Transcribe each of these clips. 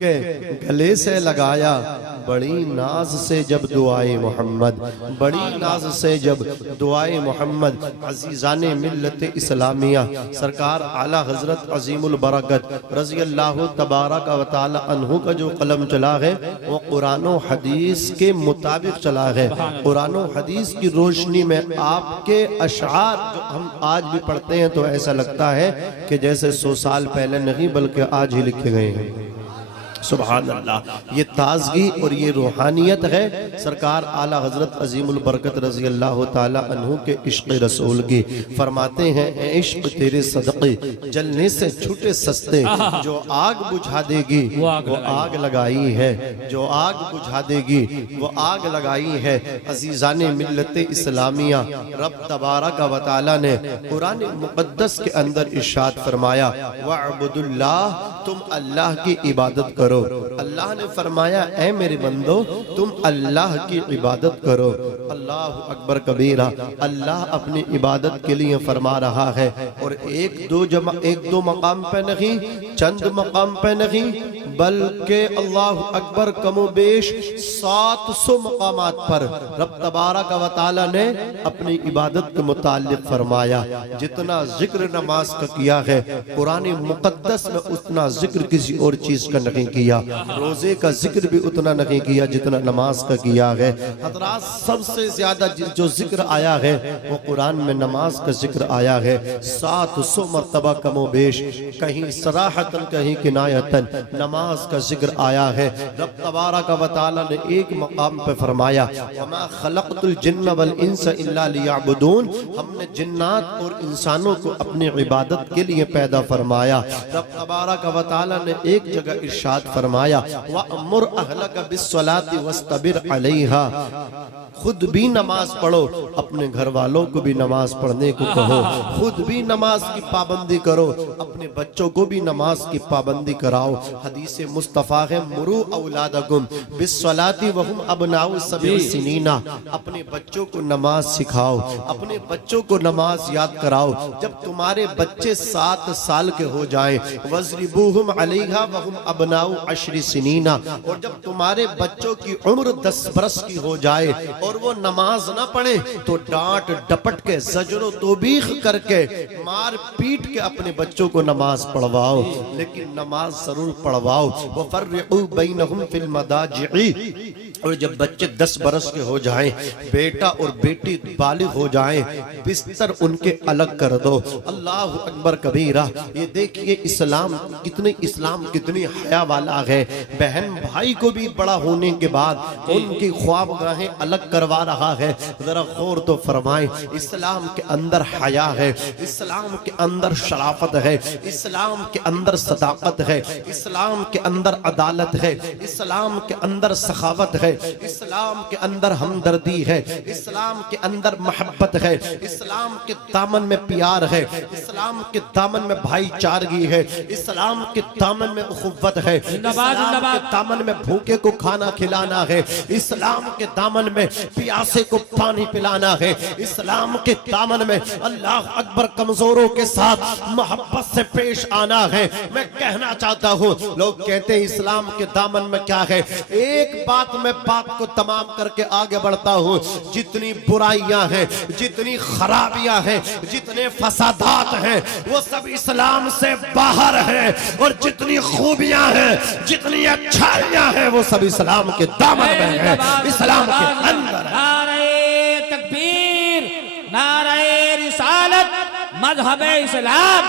کے گلے سے لگایا بڑی ناز سے جب دعائے محمد، بڑی ناز سے جب دعائے محمد۔ عزیزان ملت اسلامیہ، سرکار اعلیٰ حضرت عظیم البرکت رضی اللہ تبارک و تعالی عنہ کا جو قلم چلا ہے وہ قرآن و حدیث کے مطابق چلا ہے۔ قرآن و حدیث کی روشنی میں آپ کے اشعار جو ہم آج بھی پڑھتے ہیں تو ایسا لگتا ہے کہ جیسے 100 سال پہلے نہیں بلکہ آج ہی لکھے گئے ہیں۔ سبحان اللہ، یہ تازگی اور یہ روحانیت ہے سرکار اعلیٰ حضرت عظیم البرکت رضی اللہ تعالی عنہ کے عشق رسول کی۔ فرماتے ہیں اے عشق تیرے صدقے جلنے سے چھوٹے سستے، جو آگ بجھا دے گی وہ آگ لگائی ہے، جو آگ بجھا دے گی وہ آگ لگائی ہے۔ عزیزان ملت اسلامیہ، رب تبارک و تعالی نے قرآن مقدس کے اندر ارشاد فرمایا وَاعْبُدُ اللَّهَ، تم اللہ کی عبادت کرو۔ اللہ نے فرمایا اے میرے بندو تم اللہ کی عبادت کرو۔ اللہ اکبر کبیرہ، اللہ اپنی عبادت کے لیے فرما رہا ہے، اور ایک دو مقام پہ نہیں، چند مقام پہ نہیں، بلکہ اللہ اکبر کم و بیش 700 مقامات پر رب تبارک و تعالی نے اپنی عبادت کے متعلق فرمایا۔ جتنا ذکر نماز کا کیا ہے قرآن مقدس میں اتنا ذکر کسی اور چیز کا نہیں کیا، روزے کا ذکر بھی اتنا نہیں کیا جتنا نماز کا کیا ہے۔ حضرات سب سے زیادہ جو ذکر آیا ہے وہ قرآن میں نماز کا ذکر آیا ہے، 700 مرتبہ کم و بیش، کہیں صراحتاً کہیں کنایتاً نماز کا ذکر آیا ہے۔ رب تبارک و تعالی نے ایک مقام پہ فرمایا وَمَا خَلَقْتُ الْجِنَّ وَالْإِنسَ إِلَّا لِيَعْبُدُونَ، ہم نے جنات اور انسانوں کو اپنی عبادت کے لیے پیدا فرمایا۔ رب تبارک و تعالی نے ایک جگہ ارشاد فرمایا وَأْمُرْ أَهْلَكَ بِالصَّلَاةِ وَاسْتَبِرْ عَلَيْهَا، خود بھی نماز پڑھو، اپنے گھر والوں کو بھی نماز پڑھنے کو کہو، خود بھی نماز کی پابندی کرو، اپنے بچوں کو بھی نماز کی پابندی کراؤ۔ حدیث مصطفیٰ ہے مرو اولادکم بالصلاۃ وہم ابناء 7 سنین، اپنے بچوں کو نماز سکھاؤ، اپنے بچوں کو نماز یاد کراؤ۔ جب تمہارے بچے 7 سال کے ہو جائیں وَاضْرِبُوهُمْ عَلَيْهَا وَهُمْ أَبْنَاءُ 10 سنین، اور جب تمہارے بچوں کی عمر 10 برس کی ہو جائے اور وہ نماز نہ پڑھے تو ڈانٹ ڈپٹ کے زجر و توبیخ کر کے مار پیٹ کے اپنے بچوں کو نماز پڑھواؤ، لیکن نماز ضرور پڑھواؤ۔ وَفَرِّقُوا بَيْنَهُمْ فِي الْمَضَاجِعِ، اور جب بچے 10 برس کے ہو جائیں، بیٹا اور بیٹی بالغ ہو جائیں، بستر ان کے الگ کر دو۔ اللہ اکبر کبیرہ، یہ دیکھئے اسلام کتنی حیا والا ہے۔ بہن بھائی کو بھی بڑا ہونے کے بعد ان کی خوابگاہیں الگ کروا رہا ہے۔ ذرا غور تو فرمائیں، اسلام کے اندر حیا ہے، اسلام کے اندر شرافت ہے، اسلام کے اندر صداقت ہے، اسلام کے اندر عدالت ہے، اسلام کے اندر سخاوت ہے، اسلام کے اندر ہمدردی ہے، اسلام کے اندر محبت ہے، اسلام کے دامن میں پیار ہے، اسلام کے دامن میں بھائی چارگی ہے، اسلام کے دامن میں اخوت ہے، اسلام کے دامن میں بھوکے کو کھانا کھلانا ہے، اسلام کے دامن میں پیاسے کو پانی پلانا ہے، اسلام کے دامن میں اللہ اکبر کمزوروں کے ساتھ محبت سے پیش آنا ہے۔ میں کہنا چاہتا ہوں، لوگ کہتے ہیں اسلام کے دامن میں کیا ہے، ایک بات میں بات کو تمام کر کے آگے بڑھتا ہوں، جتنی برائیاں ہیں، جتنی خرابیاں ہیں، جتنے فسادات ہیں وہ سب اسلام سے باہر ہیں، اور جتنی خوبیاں ہیں، جتنی اچھائیاں ہیں وہ سب اسلام کے دامن میں ہیں، اسلام کے اندر ہے۔ نعرہ تکبیر، نعرہ رسالت، مذہب اسلام،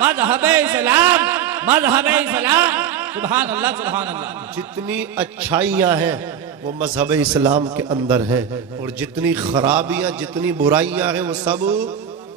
مذہب اسلام، مذہب اسلام، سبحان اللہ سبحان اللہ۔ جتنی اچھائیاں ہیں وہ مذہب اسلام کے اندر ہیں، اور جتنی خرابیاں جتنی برائیاں ہیں وہ سب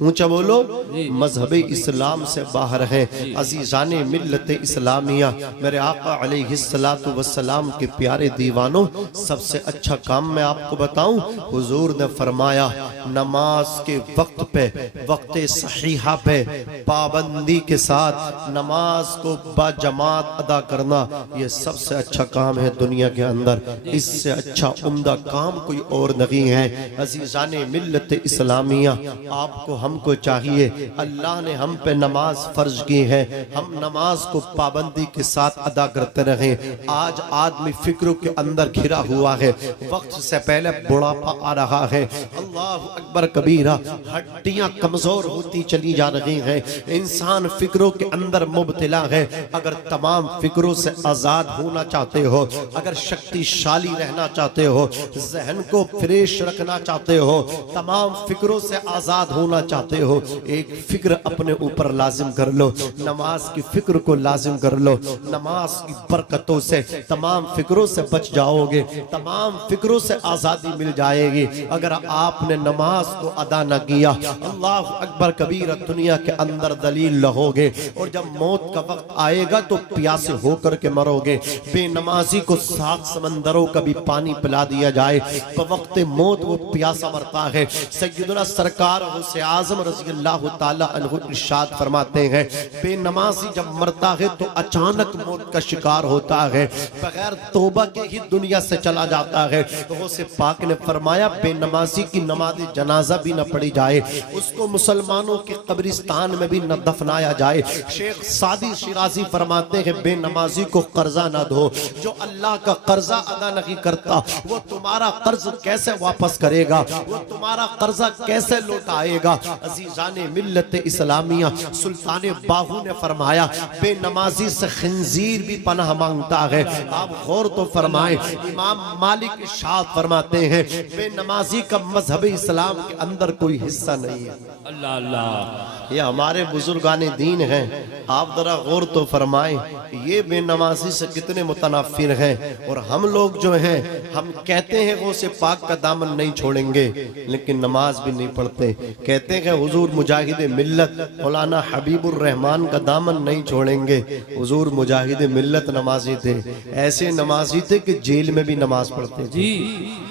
اونچا بولو مذہب اسلام سے باہر ہے۔ عزیزان ملت اسلامیہ، میرے آقا علیہ السلام کے پیارے دیوانوں، سب سے اچھا کام میں آپ کو بتاؤں، حضور نے فرمایا نماز کے وقت پہ، وقت صحیحہ پہ پابندی کے ساتھ نماز کو با جماعت ادا کرنا، یہ سب سے اچھا کام ہے دنیا کے اندر۔ اس سے اچھا عمدہ کام کوئی اور نہیں ہے۔ عزیزان ملت اسلامیہ، آپ کو ہم کو چاہیے، اللہ نے ہم پہ نماز فرض کی ہے، ہم نماز کو پابندی کے ساتھ ادا کرتے رہیں۔ آج آدمی فکروں کے اندر گھرا ہوا ہے، وقت سے پہلے بڑھاپا آ رہا ہے، اللہ اکبر کبیرہ، ہڈیاں کمزور ہوتی چلی جا رہی ہیں، انسان فکروں کے اندر مبتلا ہے۔ اگر تمام فکروں سے آزاد ہونا چاہتے ہو، اگر شکتی شالی رہنا چاہتے ہو، ذہن کو فریش رکھنا چاہتے ہو، تمام فکروں سے آزاد ہونا چاہتے ہو، ایک فکر اپنے اوپر لازم کر لو، نماز کی فکر کو لازم کر لو۔ نماز کی برکتوں سے تمام فکروں سے بچ جاؤ گے، تمام فکروں سے آزادی مل جائے گی۔ اگر آپ نے نماز کو ادا نہ کیا، اللہ اکبر کبیرہ، دنیا کے اندر ذلیل رہو گے، اور جب موت کا وقت آئے گا تو پیاسے ہو کر کے مرو گے۔ بے نمازی کو 7 سمندروں کا بھی پانی پلا دیا جائے، بوقت موت وہ پیاسا مرتا ہے۔ سیدنا سرکار غوث اعظم رضی اللہ تعالی عنہ ارشاد فرماتے ہیں، بے نمازی جب مرتا ہے تو اچانک موت کا شکار ہوتا ہے، بغیر توبہ کے ہی دنیا سے چلا جاتا ہے۔ غوث پاک نے فرمایا، بے نمازی کی نماز جنازہ بھی نہ پڑھی جائے، اس کو مسلمانوں کے قبرستان میں بھی نہ دفنایا جائے۔ شیخ سعدی شیرازی فرماتے ہیں، بے نمازی کو قرضہ نہ دو، جو اللہ کا قرضہ ادا نہیں کرتا وہ تمہارا قرض کیسے واپس کرے گا، وہ تمہارا قرضہ کیسے لوٹائے گا۔ عزیزان ملت اسلامیہ، سلطان باہو نے فرمایا، بے نمازی سے خنزیر بھی پناہ مانگتا ہے۔ آپ غور تو فرمائیں، امام مالک ارشاد فرماتے ہیں، بے نمازی کا مذہب اسلام کے اندر کوئی حصہ نہیں ہے۔ اللہ اللہ، یہ ہمارے بزرگان دین ہیں، آپ ذرا غور تو فرمائیں، یہ بے نمازی سے کتنے متنافر ہیں۔ اور ہم لوگ جو ہیں، ہم کہتے ہیں غوث پاک کا دامن نہیں چھوڑیں گے، لیکن نماز بھی نہیں پڑھتے۔ کہتے ہیں حضور مجاہد ملت مولانا حبیب الرحمان کا دامن نہیں چھوڑیں گے۔ حضور مجاہد ملت نمازی تھے، ایسے نمازی تھے کہ جیل میں بھی نماز پڑھتے تھے۔ جی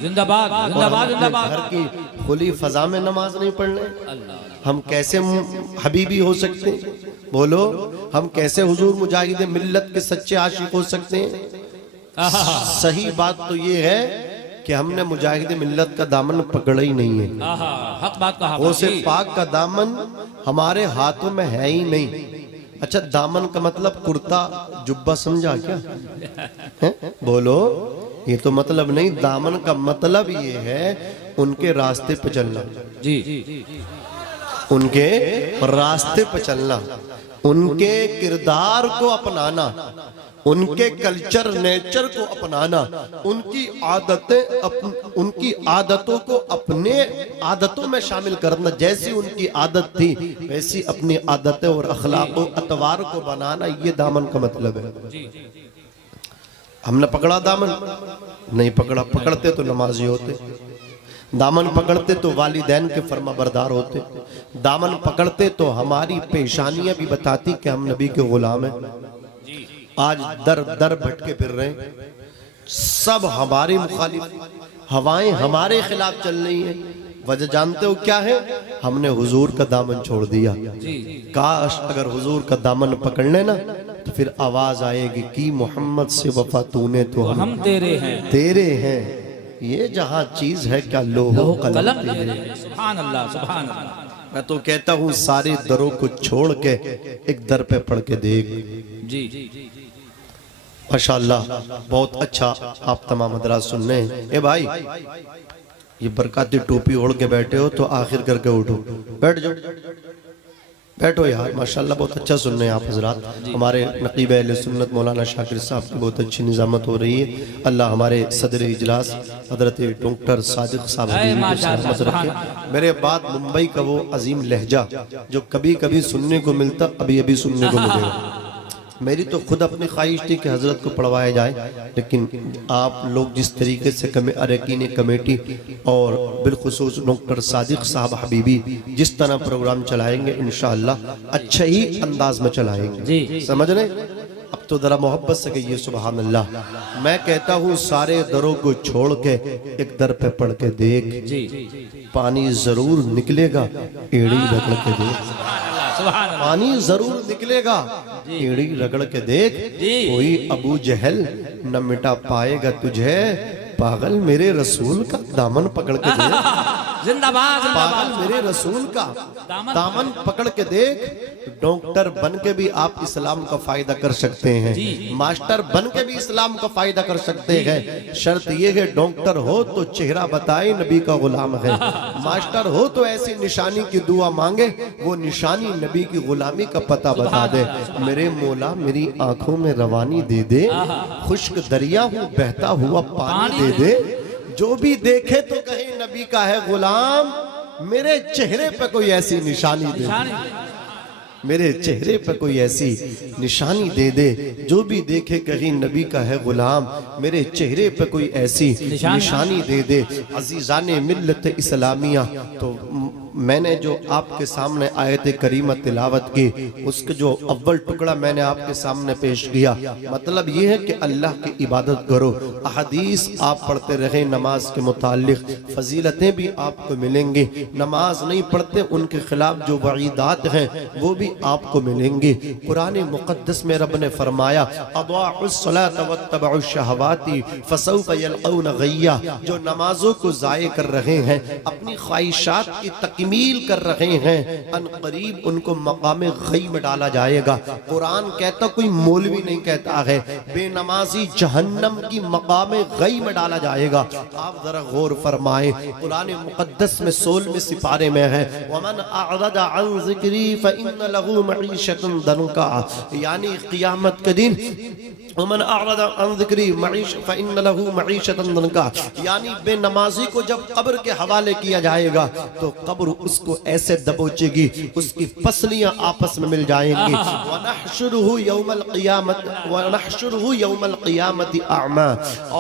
زندہ باد، زندہ باد، زندہ باد۔ گھر کی کھلی فضا میں نماز نہیں پڑھنے، ہم کیسے حبیبی ہو سکتے ہیں؟ بولو، ہم کیسے حضور مجاہد ملت کے سچے عاشق ہو سکتے ہیں؟ صحیح بات تو یہ ہے کہ ہم نے مجاہد ملت کا دامن پکڑا ہی نہیں ہے۔ حق بات کہا۔ غوث پاک کا دامن ہمارے ہاتھوں میں ہے ہی نہیں۔ اچھا، دامن کا مطلب کرتا جبہ سمجھا کیا؟ بولو، یہ تو مطلب نہیں، دامن کا مطلب یہ ہے ان کے راستے پہ چلنا۔ جی، ان کے راستے پہ چلنا، ان کے کردار کو اپنانا، ان کے کلچر نیچر کو اپنانا، ان کی عادتوں کو اپنے عادتوں میں شامل کرنا۔ جیسی ان کی عادت تھی ویسی اپنی عادتیں اور اخلاق و اطوار کو بنانا، یہ دامن کا مطلب ہے۔ ہم نے پکڑا دامن؟ نہیں پکڑا۔ پکڑتے تو نمازی ہوتے، دامن پکڑتے تو والدین کے فرما بردار ہوتے، دامن پکڑتے تو ہماری پیشانیاں بھی بتاتی کہ ہم نبی کے غلام ہیں۔ آج در در بھٹکے پھر رہے ہیں، سب ہماری مخالف، ہوائیں ہمارے خلاف چل رہی ہیں۔ وجہ جانتے ہو کیا ہے؟ ہم نے حضور کا دامن چھوڑ دیا۔ کاش اگر حضور کا دامن پکڑ لینا تو پھر آواز آئے گی کہ محمد سے وفا تو نے تو ہم تیرے ہیں۔ یہ جہاں چیز ہے کیا لوح قلم تیرے۔ سبحان اللہ، سبحان اللہ۔ میں تو کہتا ہوں سارے دروں کو چھوڑ کے ایک در پہ پڑھ کے دیکھ۔ جی ماشاءاللہ، بہت اچھا آپ تمام حضرات سن رہے ہیں۔ اے بھائی، یہ برکاتی ٹوپی اوڑھ کے بیٹھے ہو تو آخر کر کے اٹھو، بیٹھ جاؤ، بیٹھو یار۔ ماشاءاللہ بہت اچھا سن رہے ہیں آپ حضرات۔ ہمارے نقیب اہل سنت مولانا شاکر صاحب کی بہت اچھی نظامت ہو رہی ہے۔ اللہ ہمارے صدر اجلاس حضرت ڈاکٹر صادق صاحب کو سلامت رکھے۔ میرے بعد ممبئی کا وہ عظیم لہجہ جو کبھی کبھی سننے کو ملتا، ابھی ابھی سننے کو ملے گا۔ میری تو خود اپنی خواہش تھی کہ حضرت کو پڑھوایا جائے، لیکن آپ لوگ جس طریقے سے اراکین کمیٹی اور بالخصوص ڈاکٹر صادق صاحب حبیبی جس طرح پروگرام چلائیں گے انشاءاللہ اچھا ہی انداز میں چلائیں گے، سمجھ رہے؟ اب تو ذرا محبت سے کہیے سبحان اللہ. میں کہتا ہوں سارے دروں کو چھوڑ کے ایک در پہ پڑھ کے دیکھ, جی پانی ضرور نکلے گا, ایڑی رگڑ کے دیکھ. سبحان اللہ. پانی ضرور نکلے گا, ایڑی رگڑ کے دیکھ. کوئی ابو جہل نہ مٹا پائے گا تجھے, پاگل میرے رسول کا دامن پکڑ کے دیکھ. زندہ باد زندہ پاگل باد. میرے رسول کا دامن پکڑ کے دیکھ. ڈاکٹر بن کے بھی آپ اسلام کا فائدہ کر سکتے ہیں, ماسٹر بن کے بھی اسلام کا فائدہ کر سکتے ہیں. شرط یہ ہے ڈاکٹر ہو تو چہرہ بتائے نبی کا غلام ہے, ماسٹر ہو تو ایسی نشانی کی دعا مانگے وہ نشانی نبی کی غلامی کا پتہ بتا دے. میرے مولا میری آنکھوں میں روانی دے دے, خشک دریا ہوں بہتا ہوا پانی دے دے. جو بھی دیکھے تو کہیں نبی کا ہے غلام, میرے چہرے پہ کوئی ایسی نشانی دے دے, میرے چہرے پہ کوئی ایسی نشانی دے دے. جو بھی دیکھے کہیں نبی کا ہے غلام, میرے چہرے پہ کوئی ایسی نشانی دے دے. عزیزان ملت اسلامیہ, تو میں نے جو آپ کے سامنے آیت کریمہ تلاوت کی, اس کے جو اول ٹکڑا میں نے آپ کے سامنے پیش کیا, مطلب یہ ہے کہ اللہ کی عبادت کرو. احادیث آپ پڑھتے رہیں نماز کے متعلق, فضیلتیں بھی آپ کو ملیں گی. نماز نہیں پڑھتے ان کے خلاف جو وعیدات ہیں وہ بھی آپ کو ملیں گی. قرآن مقدس میں رب نے فرمایا اضاعوا الصلاة واتبعوا الشہوات فسوف یلقون غیا. جو نمازوں کو ضائع کر رہے ہیں, اپنی خواہشات کی تکمیل کر رہے ہیں, ان قریب ان کو مقام غی میں ڈالا جائے گا. قرآن کہتا, کوئی مولوی نہیں کہتا ہے, بے نمازی جہنم کی مقام غی میں ڈالا جائے گا. آپ ذرا غور فرمائیں, قرآن مقدس میں 16 سپارے میں ہے وَمَنْ أَعْرَضَ عَنْ ذِكْرِي فَإِنَّ لَهُ مَعِيشَةً ضَنْكًا, یعنی قیامت کے دن وَمَنْ أَعْرَضَ عَنْ ذِكْرِي فَإِنَّ لَهُ مَعِيشَةً ضَنْكًا, یعنی بے نمازی کو جب قبر کے حوالے کیا جائے گا تو قبر اس کو ایسے دبوچے گی, اس کی پسلیاں آپس میں مل جائیں گی. وَنَحْشُرُهُ يَوْمَ الْقِيَامَةِ أَعْمَى,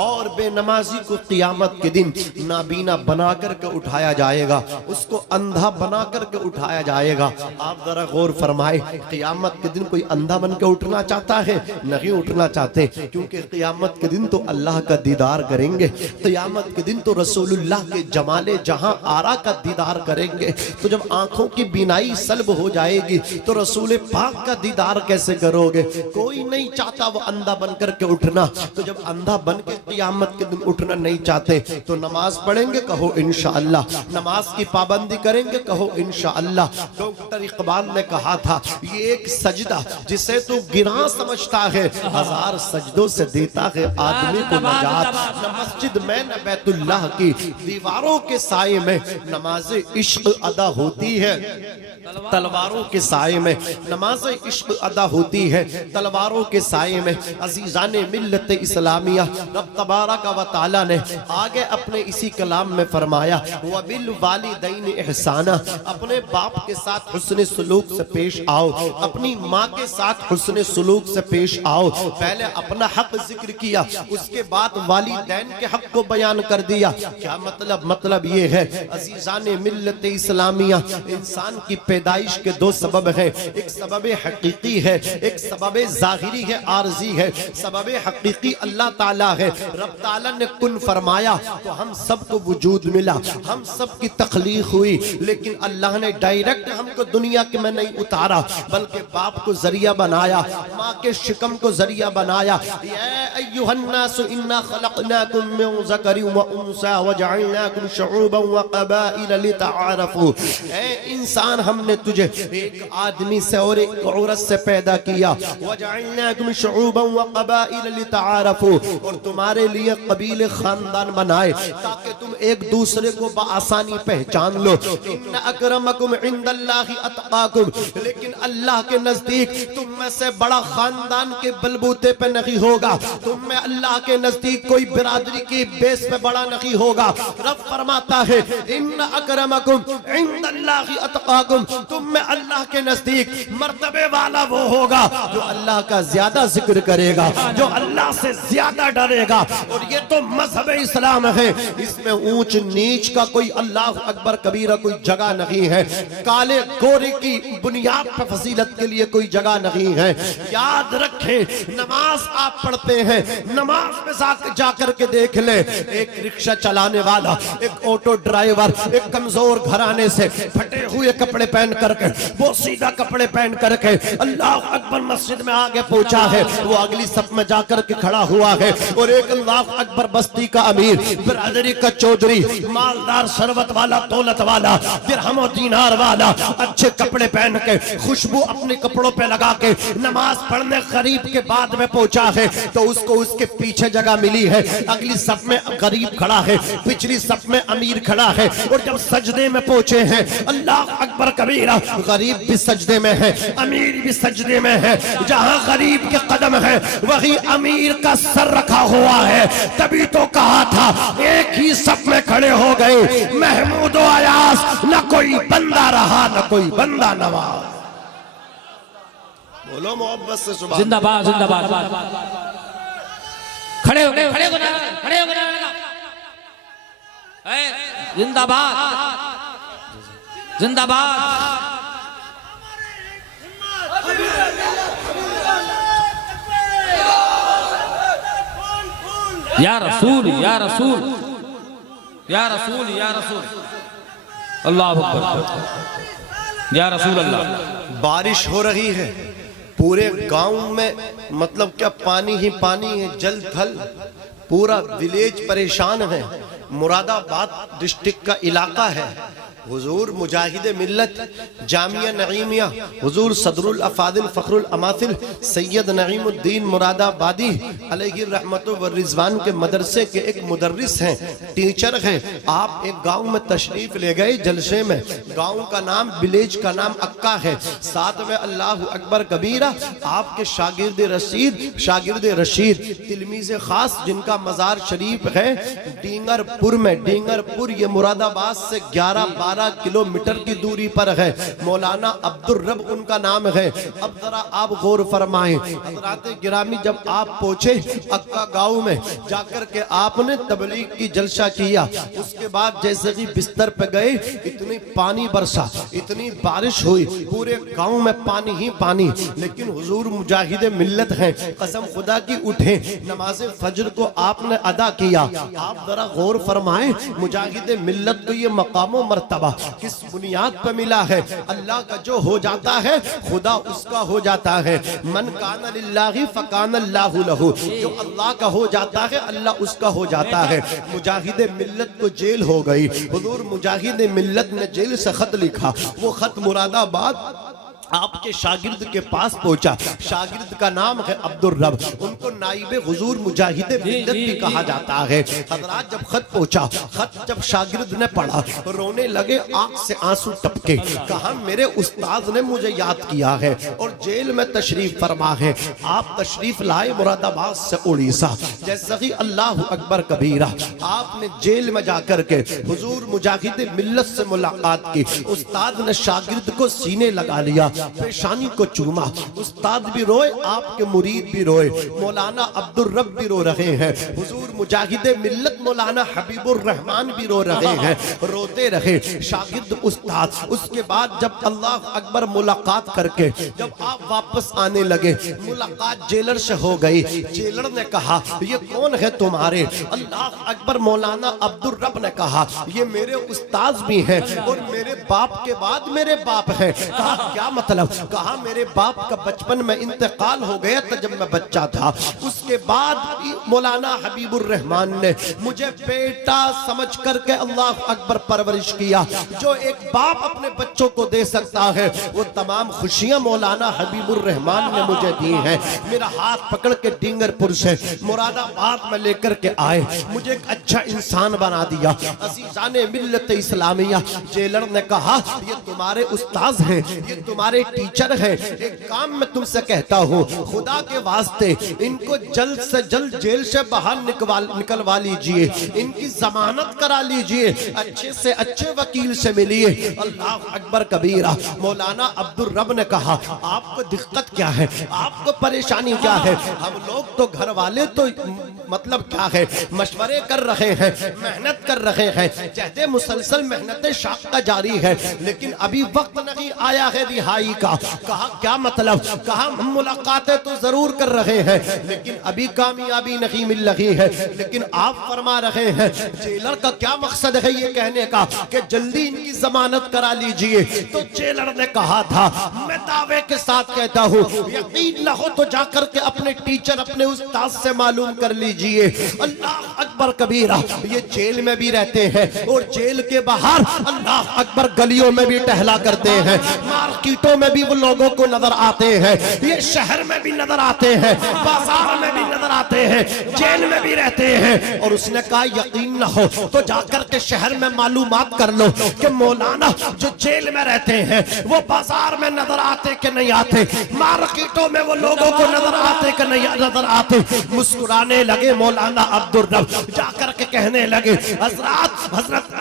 اور بے نمازی کو قیامت کے دن نابینا بنا کر کے اٹھایا جائے گا, اس کو اندھا بنا کر کے اٹھایا جائے گا. آپ ذرا غور فرمائے, قیامت کے دن کوئی اندھا بن کے اٹھنا چاہتا ہے؟ نہیں اٹھنا چاہتے, کیونکہ قیامت کے دن تو اللہ کا دیدار کریں گے, قیامت کے دن تو رسول اللہ کے جمال جہاں آرا کا دیدار کریں گے. تو جب آنکھوں کی بینائی سلب ہو جائے گی تو رسول پاک کا دیدار کیسے کرو گے؟ کوئی نہیں چاہتا وہ اندھا بن کر کے اٹھنا. تو جب اندھا بن کے قیامت کے دن اٹھنا نہیں چاہتے تو نماز پڑھیں گے, کہو انشاءاللہ. نماز کی پابندی کریں گے, کہو انشاءاللہ. ڈاکٹر اقبال نے کہا تھا, یہ ایک سجدہ جسے تو گراں سمجھتا ہے, 1000 سجدوں سے دیتا ہے آدمی کو نجات. نہ مسجد میں نہ بیت اللہ کی دیواروں کے سائے میں نماز عشق ادا ہوتی ہے, تلواروں کے سائے میں نماز عشق ادا ہوتی ہے, تلواروں کے سائے میں. عزیزان ملت اسلامیہ, رب تبارک و تعالی نے آگے اپنے اسی کلام میں فرمایا وَبِالْوَالِدَيْنِ احسانا, اپنے باپ کے ساتھ حسن سلوک سے پیش آؤ, اپنی ماں کے ساتھ حسن سلوک سے پیش آؤ. پہلے اپنا حق ذکر کیا, اس کے بعد والدین کے حق کو بیان کر دیا. کیا مطلب یہ ہے عزیزان ملت اسلامیہ, انسان کی پیدائش کے 2 سبب ہیں, ایک سبب حقیقی ہے, ایک سبب ظاہری ہے, عارضی ہے. سبب حقیقی اللہ تعالیٰ ہے, رب تعالیٰ نے کن فرمایا تو ہم سب کو وجود ملا, ہم سب کی تخلیق ہوئی. لیکن اللہ نے ڈائریکٹ ہم کو دنیا کے میں نہیں اتارا, بلکہ باپ کو ذریعہ بنایا, ماں کے شکم کو ذریعہ بنایا. یا ایھا الناس انا خلقناکم من ذکر و انثی وجعلناکم شعوبا وقبائل لتعارفوا. اے انسان, ہم نے تجھے ایک آدمی سے اور ایک عورت سے پیدا کیا. وجعلناکم شعوبا وقبائل لتعارفوا, اور تمہارے لیے قبیلے خاندان بنائے تاکہ تم ایک دوسرے کو بآسانی پہچان لو. ان اکرمکم عند اللہ اتقاکم, لیکن اللہ کے نزدیک تم میں سے بڑا خاندان کے بلبوتے پہ نہیں ہوگا, تم میں اللہ کے نزدیک کوئی برادری کی بیس پہ بڑا نہیں ہوگا. رب فرماتا ہے ان اکرمکم عند اللہ اتقاکم, تم میں اللہ کے نزدیک مرتبے والا وہ ہوگا جو اللہ کا زیادہ ذکر کرے گا, جو اللہ سے زیادہ ڈرے گا، اور یہ تو مذہب اسلام ہے، اس میں اونچ نیچ کا کوئی اللہ اکبر کبیرہ کوئی جگہ نہیں ہے، کالے گورے کی بنیاد پر فضیلت کے لیے کوئی جگہ نہیں ہے۔ یاد رکھیں نماز آپ پڑھتے ہیں، نماز میں جا کر کے دیکھ لیں، ایک رکشہ چلانے والا، ایک آٹو ڈرائیور، ایک کمزور گھرانے سے پھٹے ہوئے کپڑے پہن کر کے، وہ سیدھا کپڑے پہن کر کے اللہ اکبر مسجد میں آگے پہنچا ہے، وہ اگلی صف میں جا کر کے کھڑا ہوا ہے، اور ایک اللہ اکبر بستی کا امیر، برادری کا چودھری، مالدار ثروت والا دولت والا، درہم و دینار والا، اچھے کپڑے پہن کے، خوشبو اپنے کپڑوں پہ لگا کے نماز پڑھنے غریب کے بعد میں پہنچا ہے، تو اس کو اس کے پیچھے جگہ ملی ہے، اگلی صف میں غریب کھڑا ہے، پچھلی صف میں امیر کھڑا ہے، اور جب سجدے میں پہنچے ہیں اللہ اکبر کبیرہ، غریب بھی سجدے میں ہے، امیر بھی سجدے میں ہے، جہاں غریب کے قدم ہے وہی امیر کا سر رکھا ہوا ہے، تبھی تو کہا تھا ایک ہی صف میں کھڑے ہو گئے محمود و ایاز، نہ کوئی بندہ رہا نہ کوئی بندہ نواز۔ بولو محبت سے سبحان زندہ باد زندہ باد، کھڑے ہو گئے کھڑے ہو گئے کھڑے ہو گئے، زندہ باد زندہ باد، یا رسول یا رسول یا رسول یا رسول اللہ اکبر یا رسول اللہ۔ بارش ہو رہی ہے پورے گاؤں میں، مطلب کیا پانی ہی پانی ہے، جل تھل، پورا ولیج پریشان ہے، مراد آباد ڈسٹرکٹ کا علاقہ ہے۔ حضور مجاہد ملت جامعہ نعیمیہ، حضور صدر الافاضل فخر الاماثل سید نعیم الدین مراد آبادی علیہ الرحمت والرضوان کے مدرسے کے ایک مدرس ہیں، ٹیچر ہیں۔ آپ ایک گاؤں میں تشریف لے گئے جلسے میں، گاؤں کا نام، ولیج کا نام اکا ہے، ساتھ میں اللہ اکبر کبیرہ آپ کے شاگرد رشید تلمیذ خاص جن کا مزار شریف ہے ڈینگر پور میں، ڈینگر پور یہ مراد آباد سے 11-12 کلومیٹر کی دوری پر ہے، مولانا عبدالرب ان کا نام ہے۔ اب ذرا آپ غور فرمائیں حضرات گرامی، جب آپ پہنچے اکا گاؤں میں جا کر کے آپ نے تبلیغ کی جلسہ کیا، اس کے بعد جیسے ہی بستر پہ گئے اتنی پانی برسا، اتنی بارش ہوئی، پورے گاؤں میں پانی ہی پانی، لیکن حضور مجاہد ملت ہیں، قسم خدا کی اٹھے نماز فجر کو آپ نے ادا کیا۔ آپ ذرا غور فرمائیں مجاہد ملت کو یہ مقام و مرتبہ کس بنیاد پر ملا ہے؟ اللہ کا جو ہو جاتا ہے خدا اس کا ہو جاتا ہے، من کان للہ فکان اللہ لہ، جو اللہ کا ہو جاتا ہے اللہ اس کا ہو جاتا ہے۔ مجاہد ملت کو جیل ہو گئی، حضور مجاہد ملت نے جیل سے خط لکھا، وہ خط مراد آباد آپ کے شاگرد کے پاس پہنچا، شاگرد کا نام ہے عبدالرب، ان کو نائب حضور مجاہد ملت بھی کہا جاتا ہے۔ حضرات جب خط پہنچا، خط جب شاگرد نے پڑھا رونے لگے، آنکھ سے آنسو ٹپکے، کہا میرے استاد نے مجھے یاد کیا ہے اور جیل میں تشریف فرما ہے۔ آپ تشریف لائے مراد آباد سے اڑیسہ، جیسا کہ اللہ اکبر کبیرہ آپ نے جیل میں جا کر کے حضور مجاہد ملت سے ملاقات کی، استاد نے شاگرد کو سینے لگا لیا، پیشانی کو چوما، استاد بھی روئے، آپ کے مرید بھی روئے، مولانا عبدالرب بھی رو رہے ہیں، حضور مجاہد ملت مولانا حبیب الرحمن بھی رو رہے ہیں، روتے رہے شاگرد استاد۔ اس کے بعد جب اللہ اکبر ملاقات کر کے جب آپ واپس آنے لگے، ملاقات جیلر سے ہو گئی، جیلر نے کہا یہ کون ہے تمہارے؟ اللہ اکبر مولانا عبدالرب نے کہا یہ میرے استاذ بھی ہیں اور میرے باپ کے بعد میرے باپ ہیں۔ کہا کیا مطلب؟ کہا میرے باپ کا بچپن میں انتقال ہو گیا تھا جب میں بچہ تھا، اس کے بعد مولانا حبیب الرحمن نے مجھے بیٹا سمجھ کر کے اللہ اکبر پرورش کیا۔ جو ایک باپ اپنے بچوں کو دے سکتا ہے وہ تمام خوشیاں مولانا حبیب الرحمن نے مجھے دی ہیں۔ میرا ہاتھ پکڑ کے ڈینگر پور سے مراد آباد میں لے کر کے آئے، مجھے ایک اچھا انسان بنا دیا۔ عزیزان ملت اسلامیہ، جیلر نے کہا یہ تمہارے استاذ ہیں، یہ تمہارے ٹیچر ہیں، ایک کام میں تم سے کہتا ہوں خدا کے واسطے ان کو جلد سے جلد جیل سے باہر نکلوا لیجئے، ان کی ضمانت کرا لیجئے، اچھے سے اچھے وکیل سے ملیے۔ اللہ اکبر کبیرہ مولانا عبدالرب نے کہا آپ کو دقت کیا ہے، آپ کو پریشانی کیا ہے؟ ہم لوگ تو گھر والے تو مطلب کیا ہے؟ مشورے کر رہے ہیں، محنت کر رہے ہیں، جہد مسلسل محنت شاقہ جاری ہے، لیکن ابھی وقت نہیں آیا ہے رہائی کا۔ کہا کیا مطلب؟ کہا ہم ملاقاتیں تو ضرور کر رہے ہیں لیکن ابھی کامیابی نہیں مل رہی ہے۔ لیکن آپ فرما رہے ہیں جیلر کا کیا مقصد ہے یہ کہنے کا کہ جلدی ان کی ضمانت کرا لیجئے؟ تو جیلر نے کہا تھا میں دعوے کے ساتھ کہتا ہوں یقین نہ ہو تو جا کر کے اپنے ٹیچر اپنے استاد سے معلوم کر لیجئے۔ اللہ اکبر کبیرہ، یہ جیل میں بھی رہتے ہیں اور جیل کے باہر اللہ اکبر گلیوں میں بھی ٹہلا کرتے ہیں، مارکیٹوں میں بھی وہ لوگوں کو نظر آتے ہیں، یہ شہر میں بھی نظر آتے ہیں، بازار میں بھی نظر آتے ہیں، جیل میں بھی رہتے ہیں۔ اور اس نے کہا یقین نہ ہو تو جا کر کے شہر میں معلومات کر لو کہ مولانا جو جیل میں رہتے ہیں وہ بازار میں نظر آتے کہ نہیں آتے، مارکیٹوں میں وہ لوگوں کو نظر آتے کہ نہیں نظر آتے۔ مسکرانے لگے مولانا عبدالرب، جا کر کے کہنے لگے حضرت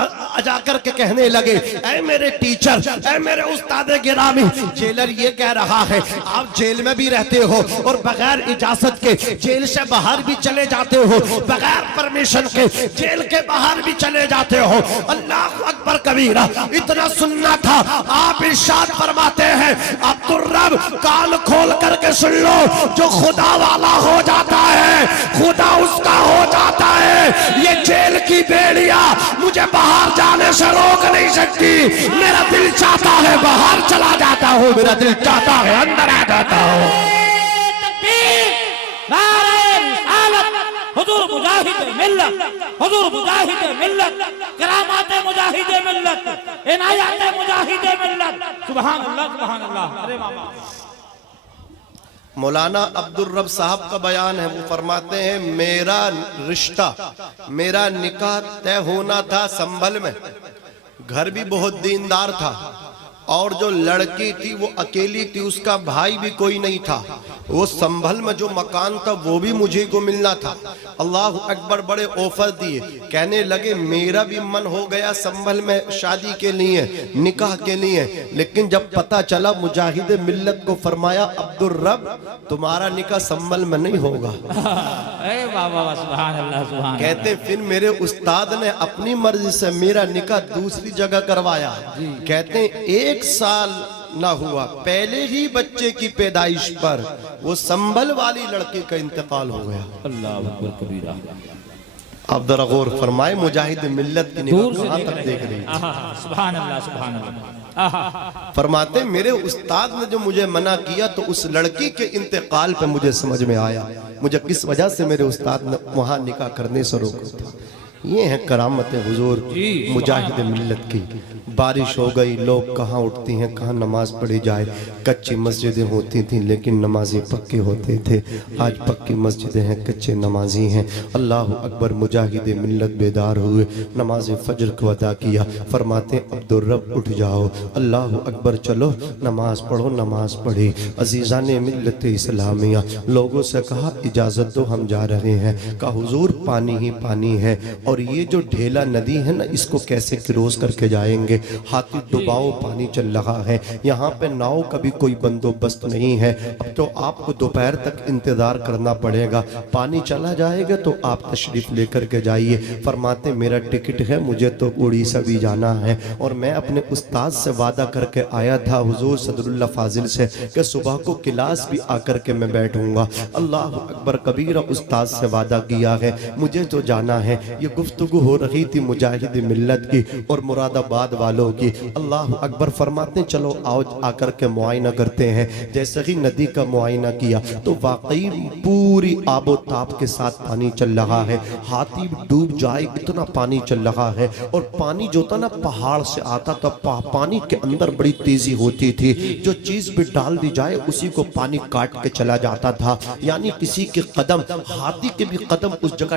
جا کر کے کہنے لگے اے میرے ٹیچر، اے میرے استاد گرامی، جیلر یہ کہہ رہا ہے آپ جیل میں بھی رہتے ہو اور بغیر اجازت کے جیل سے باہر بھی چلے جاتے ہو، بغیر پرمیشن کے جیل کے باہر بھی چلے جاتے ہو۔ اللہ اکبر کبیرہ، اتنا سننا تھا۔ آپ ارشاد فرماتے ہیں عبدالرب کان کھول کر کے سن لو، جو خدا والا ہو جاتا ہے خدا اس کا ہو جاتا ہے۔ یہ جیل کی بیڑیاں مجھے باہر جانے سے روک نہیں سکتی، میرا دل چاہتا ہے باہر چلا جاتا ہوں، میرا دل چاہتا ہے اندر آ جاتا ہوں۔ تکبیر، نعرہ رسالت، حضور مجاہد ملت، حضور مجاہد ملت، کرامات مجاہد ملت، عنایات مجاہد ملت، سبحان اللہ سبحان اللہ۔ ارے بابا مولانا عبدالرب صاحب کا بیان ہے، وہ فرماتے ہیں میرا رشتہ، میرا نکاح طے ہونا تھا سنبھل میں، گھر بھی بہت دیندار تھا اور جو لڑکی تھی وہ اکیلی تھی، اس کا بھائی بھی کوئی نہیں تھا، وہ سنبھل میں جو مکان تھا وہ بھی مجھے کو ملنا تھا۔ اللہ اکبر، بڑے آفر دیے، کہنے لگے میرا بھی من ہو گیا سنبھل میں شادی کے لیے، نکاح کے لیے، لیکن جب پتا چلا مجاہد ملت کو فرمایا عبدالرب تمہارا نکاح سنبھل میں نہیں ہوگا۔ اے بابا سبحان اللہ سبحان اللہ۔ کہتے پھر میرے استاد نے اپنی مرضی سے میرا نکاح دوسری جگہ کروایا، کہتے ہیں 1 سال نہ ہوا پہلے ہی بچے کی پیدائش پر وہ سنبھل والی لڑکی کا انتقال ہو گیا۔ اللہ اکبر کبیرہ۔ آپ ذرا غور فرمائے مجاہد ملت کی دور نگاہ سے کہاں تک دیکھ رہی ہے۔ سبحان اللہ سبحان اللہ۔ فرماتے میرے استاد نے جو مجھے منع کیا تو اس لڑکی کے انتقال پہ مجھے سمجھ میں آیا مجھے کس وجہ سے میرے استاد نے وہاں نکاح کرنے سے روکا تھا۔ یہ ہے کرامت حضور مجاہد ملت کی۔ بارش ہو گئی، لوگ کہاں اٹھتی ہیں، کہاں نماز پڑھی جائے، کچی مسجدیں ہوتی تھیں لیکن نمازی پکے ہوتے تھے، آج پکی مسجدیں ہیں، کچے نمازی ہیں۔ اللہ اکبر، مجاہد ملت بیدار ہوئے، نماز فجر کو ادا کیا، فرماتے عبدالرب اٹھ جاؤ، اللہ اکبر چلو نماز پڑھو۔ نماز پڑھی، عزیزان ملت اسلامیہ، لوگوں سے کہا اجازت دو ہم جا رہے ہیں، کہا حضور پانی ہی پانی ہے اور یہ جو ڈھیلا ندی ہے نا اس کو کیسے کروس کر کے جائیں گے، ہاتھی ڈباؤ پانی چل رہا ہے، یہاں پہ ناؤ کا بھی کوئی بندوبست نہیں ہے، اب تو آپ کو دوپہر تک انتظار کرنا پڑے گا، پانی چلا جائے گا تو آپ تشریف لے کر کے جائیے۔ فرماتے میرا ٹکٹ ہے، مجھے تو اڑیسہ بھی جانا ہے اور میں اپنے استاد سے وعدہ کر کے آیا تھا حضور صدر اللہ فاضل سے کہ صبح کو کلاس بھی آ کر کے میں بیٹھوں گا۔ اللہ اکبر کبیرہ، استاد سے وعدہ کیا ہے، مجھے تو جانا ہے۔ یہ گفتگو ہو رہی تھی مجاہد ملت کی اور مراد آباد والوں کی۔ اللہ اکبر، فرماتے ہیں چلو آؤ آ کر کے معائنہ کرتے ہیں۔ جیسے ہی ندی کا معائنہ کیا تو واقعی پوری آب و تاب کے ساتھ پانی چل رہا ہے، ہاتھی ڈوب جائے اتنا پانی چل رہا ہے، اور پانی جو تھا نا پہاڑ سے آتا تھا، پانی کے اندر بڑی تیزی ہوتی تھی، جو چیز بھی ڈال دی جائے اسی کو پانی کاٹ کے چلا جاتا تھا، یعنی کسی کے قدم، ہاتھی کے بھی قدم اس جگہ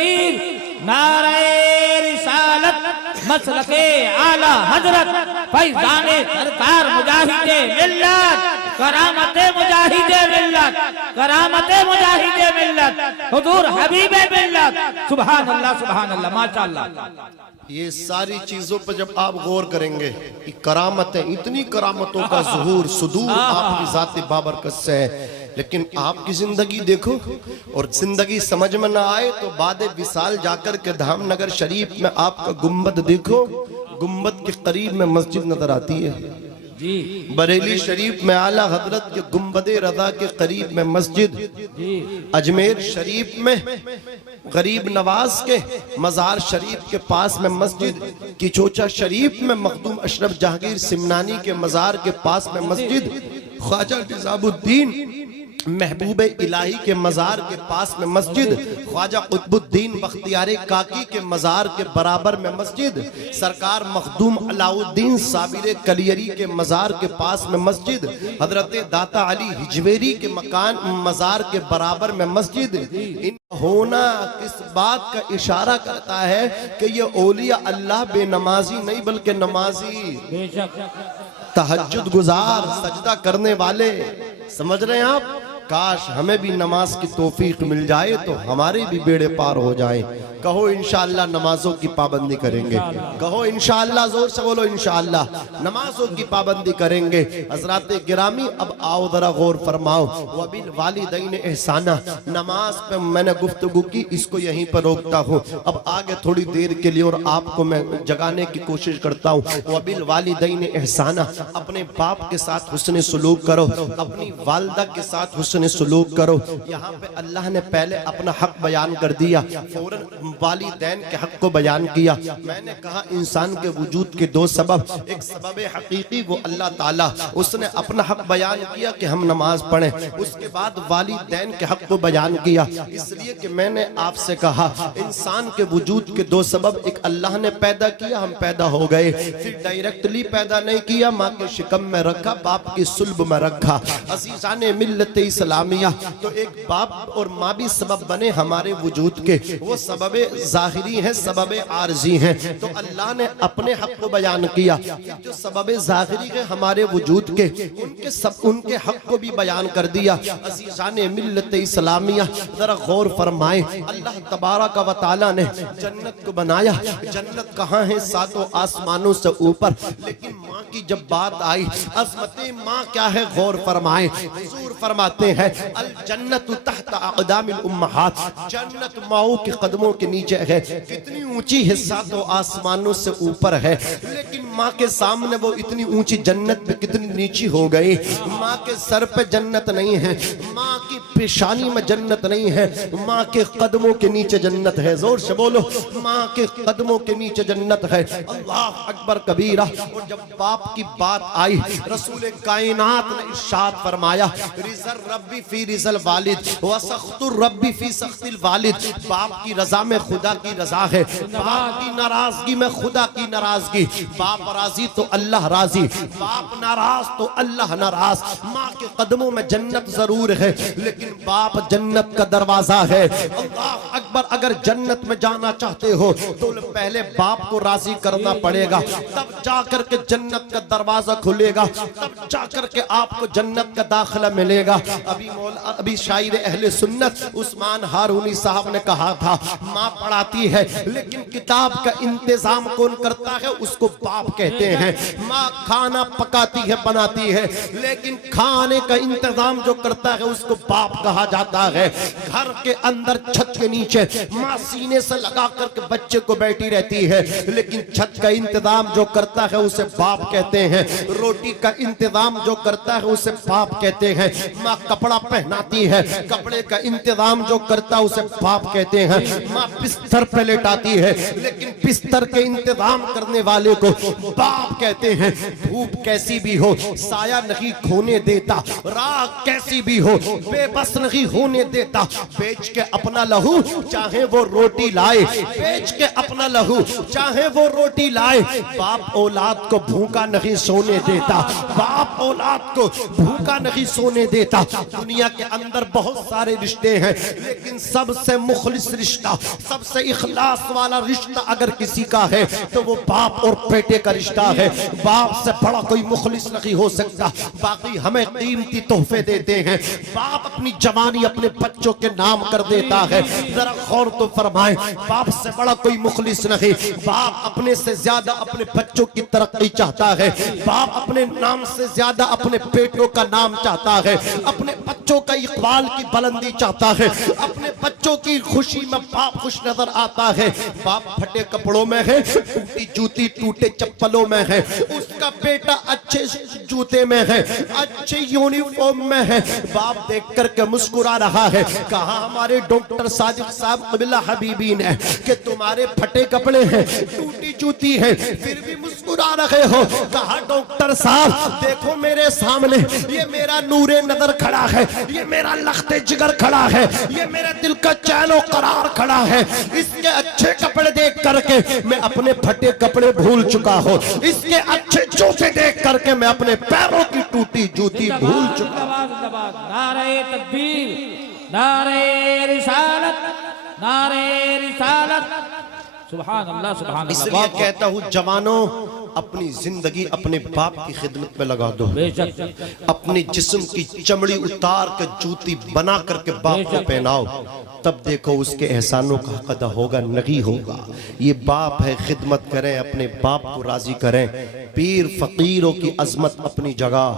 پیر، نعرہ رسالت، مسلک اعلی حضرت فیضان سرکار مجاہد ملت، کرامت مجاہد ملت، کرامت مجاہد ملت، حضور حبیب ملت۔ سبحان اللہ سبحان اللہ، ماشاءاللہ۔ یہ ساری چیزوں پر جب آپ غور کریں گے، یہ کرامتیں، اتنی کرامتوں کا ظہور صدور آپ کی ذات بابرکت سے ہے، لیکن آپ کی زندگی دیکھو، اور زندگی سمجھ میں نہ آئے تو بعد وصال جا کر کے دھام نگر شریف میں آپ کا گنبد دیکھو، گنبد کے قریب میں مسجد نظر آتی ہے۔ بریلی شریف میں اعلیٰ حضرت کے گنبد رضا کے قریب میں مسجد، اجمیر شریف میں غریب نواز کے مزار شریف کے پاس میں مسجد، کچوچا شریف میں مخدوم اشرف جہانگیر سمنانی کے مزار کے پاس میں مسجد، خواجہ نظام الدین محبوب الہی کے مزار کے پاس میں مسجد، خواجہ قطب الدین بختیار کاکی کے مزار کے برابر میں مسجد، سرکار مخدوم علاء الدین صابر کلیری کے مزار کے پاس میں مسجد، حضرت داتا علی ہجویری کے مزار کے برابر میں مسجد۔ ان ہونا کس بات کا اشارہ کرتا ہے کہ یہ اولیاء اللہ بے نمازی نہیں بلکہ نمازی، تہجد گزار، سجدہ کرنے والے، سمجھ رہے ہیں آپ؟ کاش ہمیں بھی نماز کی توفیق مل جائے تو ہمارے بھی بیڑے پار ہو جائیں۔ کہو انشاءاللہ نمازوں کی پابندی کریں گے، کہو انشاءاللہ، زور سے بولو انشاءاللہ نمازوں کی پابندی کریں گے۔ حضرات گرامی اب آؤ ذرا غور فرماؤ، وبالوالدین احسانا، نماز پہ میں نے گفتگو کی، اس کو یہیں پر روکتا ہوں، اب آگے تھوڑی دیر کے لیے اور آپ کو میں جگانے کی کوشش کرتا ہوں۔ وبالوالدین احسانا، اپنے باپ کے ساتھ حسن سلوک کرو، اپنی والدہ کے ساتھ حسن سلوک کرو۔ یہاں پہ اللہ نے پہلے اپنا حق بیان کر دیا، فوراً والدین کے حق کو بیان کیا۔ میں نے کہا انسان کے وجود کے دو سبب، ایک سبب حقیقی وہ اللہ تعالیٰ، اس نے اپنا حق بیان کیا کہ ہم نماز پڑھیں، اس کے بعد والدین کے حق کو بیان کیا، اس لیے کہ میں نے آپ سے کہا انسان کے وجود کے دو سبب، ایک اللہ نے پیدا کیا، ہم پیدا ہو گئے، پھر ڈائریکٹلی پیدا نہیں کیا، ماں کے شکم میں رکھا، باپ کی صلب میں رکھا۔ عزیزان ملت اسلامیہ، تو ایک باپ اور ماں بھی سبب بنے ہمارے وجود کے، وہ سبب ظاہری ہیں، سبب عارضی ہیں، تو اللہ نے اپنے حق کو بیان کیا، جو سبب ظاہری ہیں ہمارے وجود کے، ان کے حق کو بھی بیان کر دیا۔ عزیزان ملت اسلامیہ ذرا غور فرمائیں، اللہ تبارک و تعالیٰ نے جنت کو بنایا، جنت کہاں ہے؟ ساتوں آسمانوں سے اوپر، لیکن ماں کی جب بات آئی، عظمت ماں کیا ہے غور فرمائیں، حضور فرماتے ہیں الجنت تحت اقدام الامہات، جنت ماؤں کے قدموں کے نیچے ہے، کتنی اونچی ہے؟ ساتوں آسمانوں سے اوپر ہے، لیکن ماں کے سامنے وہ اتنی اونچی جنت پہ کتنی نیچی ہو گئی، ماں کے سر پہ جنت نہیں ہے، ماں کی پیشانی میں جنت نہیں ہے، ماں کے قدموں کے نیچے جنت ہے، زور سے بولو ماں کے قدموں کے نیچے جنت ہے۔ اللہ اکبر کبیرہ۔ اور جب باپ کی بات آئی، رسول کائنات نے ارشاد فرمایا رضا ربی فی رضا الوالد وسخط الربی فی سخط الوالد، باپ کی رضا میں خدا کی رضا ہے، باپ کی ناراضگی میں خدا کی ناراضگی، باپ راضی تو اللہ راضی، باپ ناراض تو اللہ ناراض۔ ماں کے قدموں میں جنت ضرور ہے، لیکن باپ جنت کا دروازہ ہے۔ اللہ اکبر۔ اگر جنت میں جانا چاہتے ہو تو پہلے باپ کو راضی کرنا پڑے گا، تب جا کر کے جنت کا دروازہ کھلے گا، تب جا کر کے آپ کو جنت کا داخلہ ملے گا۔ ابھی شاعر اہل سنت عثمان ہارونی صاحب نے کہا تھا ماں پڑھاتی ہے لیکن کتاب کا انتظام کون کرتا ہے؟ اس کو باپ کہتے ہیں۔ ماں کھانا پکاتی ہے، بناتی ہے، لیکن کھانے کا انتظام جو کرتا ہے اس کو باپ کہا جاتا ہے۔ گھر کے اندر چھت کے نیچے ماں سینے سے لگا کر کے بچے کو بیٹھی رہتی ہے، لیکن چھت کا انتظام جو کرتا ہے اسے باپ کہتے ہیں۔ روٹی کا انتظام جو کرتا ہے اسے باپ کہتے ہیں۔ ماں کپڑا پہناتی ہے، کپڑے کا انتظام جو کرتا ہے اسے باپ کہتے ہیں۔ ماں بستر پہ لٹاتی ہے، لیکن بستر کے انتظام کرنے والے کو باپ کہتے ہیں۔ دھوپ کیسی بھی ہو سایہ نہیں کھونے دیتا، راہ کیسی بھی ہو بے بس نہیں ہونے دیتا، بیچ کے اپنا لہو چاہے وہ روٹی لائے، بیچ کے اپنا لہو چاہے وہ روٹی لائے۔ باپ اولاد کو بھوکا نہیں سونے دیتا، باپ اولاد کو بھوکا نہیں سونے دیتا۔ دنیا کے اندر بہت سارے رشتے ہیں لیکن سب سے مخلص رشتہ، سب سے اخلاص والا رشتہ اگر کسی کا ہے تو وہ باپ اور بیٹے کا رشتہ ہے۔ باپ سے بڑا کوئی مخلص نہیں ہو سکتا۔ باقی ہمیں قیمتی تحفے دیتے ہیں، باپ اپنی جوانی اپنے بچوں کے نام کر دیتا ہے۔ ذرا غور تو فرمائیں، باپ سے بڑا کوئی مخلص نہیں۔ باپ اپنے سے زیادہ اپنے بچوں کی ترقی چاہتا ہے، باپ اپنے نام سے زیادہ اپنے بیٹوں کا نام چاہتا ہے، اپنے بچوں کا اقبال کی بلندی چاہتا ہے، اپنے بچوں کی خوشی میں باپ خوش نظر آتا ہے۔ باپ پھٹے کپڑوں میں ہے، ٹوٹی جوتی ٹوٹے چپلوں میں ہے، اس کا بیٹا اچھے جوتے میں ہے، اچھے یونیفارم میں ہے، باپ دیکھ کر کے مسکرا رہا ہے۔ کہا ہمارے ڈاکٹر صادق صاحب قبلہ حبیبی نے کہ تمہارے پھٹے کپڑے ہیں، ٹوٹی جوتی ہے، پھر بھی مسکرا رہے ہو۔ کہا ڈاکٹر صاحب دیکھو میرے سامنے یہ میرا نور نظر کھڑا ہے، یہ میرا لخت جگر کھڑا ہے، یہ میرے دل کا چین و قرار کھڑا ہے۔ اس کے اچھے کپڑے دیکھ کر کے میں اپنے پھٹے کپڑے بھول چکا ہوں، اس کے اچھے جوتے دیکھ کر کے میں اپنے پیروں کی ٹوٹی جوتی بھول چکا ہوں۔ نعرہ تکبیر، نعرہ رسالت، نعرہ رسالت، سبحان اللہ سبحان اللہ۔ اس لیے کہتا ہوں جوانوں، اپنی زندگی اپنے باپ کی خدمت میں لگا دو، بے شک اپنی جسم کی چمڑی اتار کے جوتی بنا کر کے باپ کو پہناؤ، تب دیکھو اس کے احسانوں کا حق ادا ہوگا نہیں ہوگا۔ یہ باپ ہے، خدمت کریں، اپنے باپ کو راضی کریں۔ پیر فقیروں کی عظمت اپنی جگہ،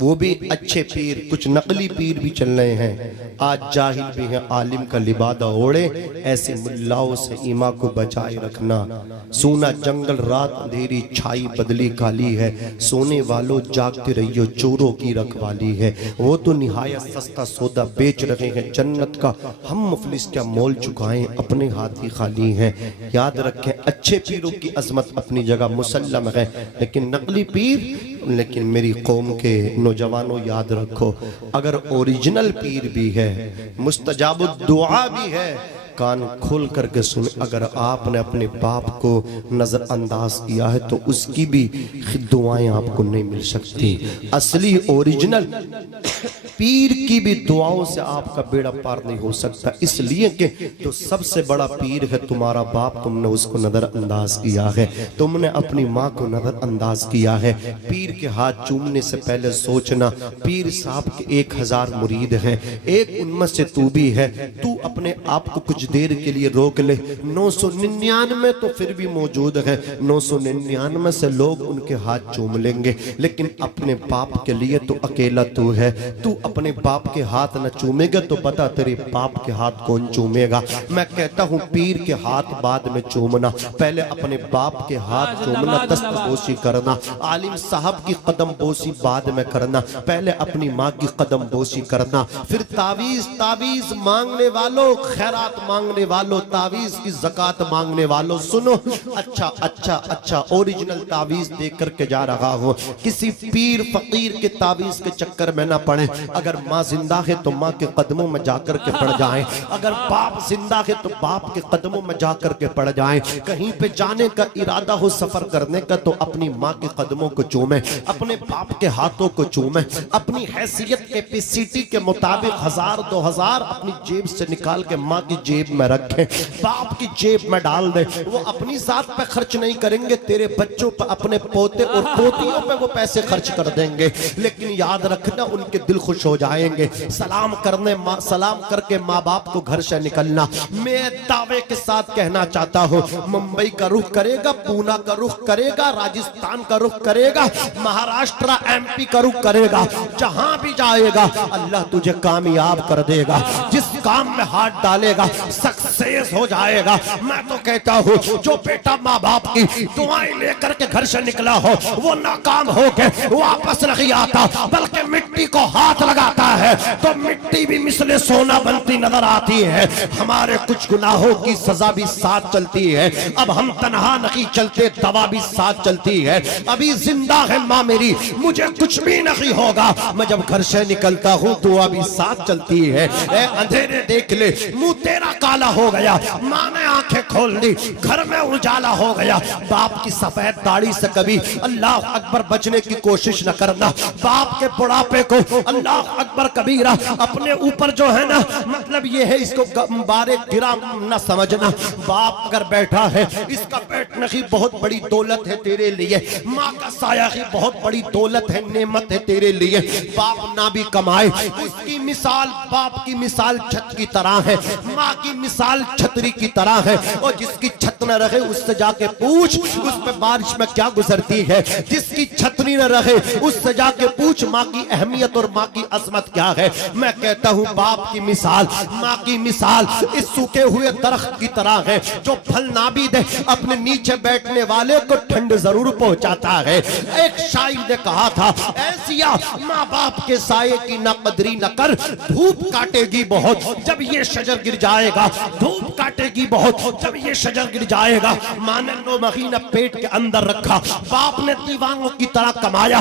وہ بھی اچھے پیر، کچھ نقلی پیر بھی چل رہے ہیں۔ آج جاہل بھی ہیں، عالم کا لبادہ اوڑے، ایسے ملاؤں سے ایما کو بچائے رکھنا۔ سونا جنگل رات اندھیری چھائی بدلی کالی ہے، سونے والوں جاگتے رہیو چوروں کی رکھوالی ہے۔ وہ تو نہایت سستا سودا بیچ رہے ہیں جنت کا، ہم مفلس کیا مول چکائیں، اپنے ہاتھ ہی خالی ہیں۔ یاد رکھیں اچھے پیروں کی عظمت اپنی جگہ مسلم ہے، لیکن نقلی پیر، لیکن میری قوم کے نوجوانوں یاد رکھو، اگر اوریجنل پیر بھی ہے، مستجاب الدعا بھی ہے، کان کھول کر کے سن، اگر آپ نے اپنے باپ کو نظر انداز کیا ہے تو اس کی بھی دعائیں آپ کو نہیں مل سکتی۔ اصلی اوریجنل پیر کی بھی دعاؤں سے آپ کا بیڑا پار نہیں ہو سکتا، اس لیے کہ جو سب سے بڑا پیر ہے تمہارا باپ، تم نے اس کو نظر انداز کیا ہے، تم نے اپنی ماں کو نظر انداز کیا ہے۔ پیر کے ہاتھ چومنے سے پہلے سوچنا، پیر صاحب کے 1000 مرید ہیں، ایک ان میں سے تو بھی ہے، تو اپنے آپ کو کچھ دیر کے لیے روک لے۔ 999 تو پھر بھی موجود ہے، 999 سے لوگ ان کے ہاتھ چوم لیں گے، لیکن اپنے باپ کے لیے تو اکیلا تو ہے۔ تو اپنے باپ کے ہاتھ نہ چومے گا تو بتا تیرے باپ کے ہاتھ کون چومے گا۔ میں کہتا ہوں پیر کے ہاتھ بعد میں چومنا، پہلے اپنے باپ کے ہاتھ چومنا، دست بوسی کرنا، عالم صاحب کی قدم بوسی بعد میں کرنا، پہلے اپنی ماں کی قدم بوسی کرنا، پھر تعویذ مانگنے والوں، خیرات مانگنے والوں، تعویذ کی زکاة مانگنے والوں، سنو اچھا اچھا اچھا اوریجنل تعویذ دے کر کے جا رہا ہوں، کسی پیر فقیر کے تعویذ کے چکر میں نہ پڑیں۔ اگر ماں زندہ ہے تو ماں کے قدموں میں جا کر کے پڑ جائیں، اگر باپ زندہ ہے تو باپ کے قدموں میں جا کر کے پڑ جائیں۔ کہیں پہ جانے کا ارادہ ہو سفر کرنے کا تو اپنی ماں کے قدموں کو چومیں، اپنے باپ کے ہاتھوں کو چومیں، اپنی حیثیت کیپیسٹی کے مطابق 1000 2000 اپنی جیب سے نکال کے ماں کی جیب میں رکھیں، باپ کی جیب میں ڈال دیں۔ وہ اپنی ذات پہ خرچ نہیں کریں گے، تیرے بچوں پہ، اپنے پوتے اور پوتیوں پہ وہ پیسے خرچ کر دیں گے، لیکن یاد رکھنا ان کے دل خوش ہو جائیں گے۔ سلام کر کے ماں باپ کو گھر سے نکلنا۔ میں دعوے کے ساتھ کہنا چاہتا ہوں، ممبئی کا رخ کرے گا، پونا کا رخ کرے گا، راجستھان کا رخ کرے گا، مہاراشٹر MP کا رخ کرے گا، جہاں بھی جائے گا اللہ تجھے کامیاب کر دے گا، جس کام میں ہاتھ ڈالے گا سکسیس ہو جائے گا۔ میں تو کہتا ہوں جو بیٹا ماں باپ کی دعائیں لے کر کے گھر سے نکلا ہو، وہ ناکام ہو کے واپس نہیں آتا، بلکہ مٹی کو ہاتھ لگاتا ہے تو مٹی بھی مثل سونا بنتی نظر آتی ہے۔ ہمارے کچھ گناہوں کی سزا بھی ساتھ چلتی ہے، اب ہم تنہا نہیں چلتے، دوا بھی ساتھ چلتی ہے۔ ابھی زندہ ہے ماں میری، مجھے کچھ بھی نہیں ہوگا، میں جب گھر سے نکلتا ہوں دعا بھی ساتھ چلتی ہے۔ اے اندھیرے دیکھ لے، منہ تیرا کالا ہو گیا، ماں نے آنکھیں کھول لی, گھر میں اجالا ہو گیا. باپ کی سفید داڑھی سے کبھی اللہ اکبر بچنے کی کوشش نہ کرنا. باپ کے بڑھاپے کو اللہ اکبر کبیرہ اپنے اوپر جو ہے نا, مطلب یہ ہے اس کو بارے گرا نہ سمجھنا. باپ اگر بیٹھا ہے, اس کا بیٹھنا ہی بہت بڑی دولت ہے تیرے لیے. ماں کا سایہ ہی بہت بڑی دولت ہے, نعمت ہے تیرے لیے. باپ نہ بھی کمائے, اس کی مثال, باپ کی مثال چھت کی طرح ہے, ماں کی مثال چھتری کی طرح ہے. اور جس کی چھت نہ رہے اس سے جا کے پوچھ اس پہ بارش میں کیا گزرتی ہے. جس کی چھتری نہ رہے اس سے جا کے پوچھ ماں کی اہمیت اور ماں کی عظمت کیا ہے. میں کہتا ہوں باپ کی مثال, ماں کی مثال اس سوکھے ہوئے درخت کی طرح ہے جو پھل نہ بھی دے اپنے نیچے بیٹھنے والے کو ٹھنڈ ضرور پہنچاتا ہے. ایک شاعر نے کہا تھا, ایسیا ماں باپ کے سائے کی نہ قدری نہ کر, دھوپ کاٹے گی بہت جب یہ شجر گر جائے گا. دھوپ کاٹے گی بہت جب یہ شجر گر جائے گا. ماں نے 9 مہینہ پیٹ کے اندر رکھا, باپ نے دیوانوں کی طرح کمایا,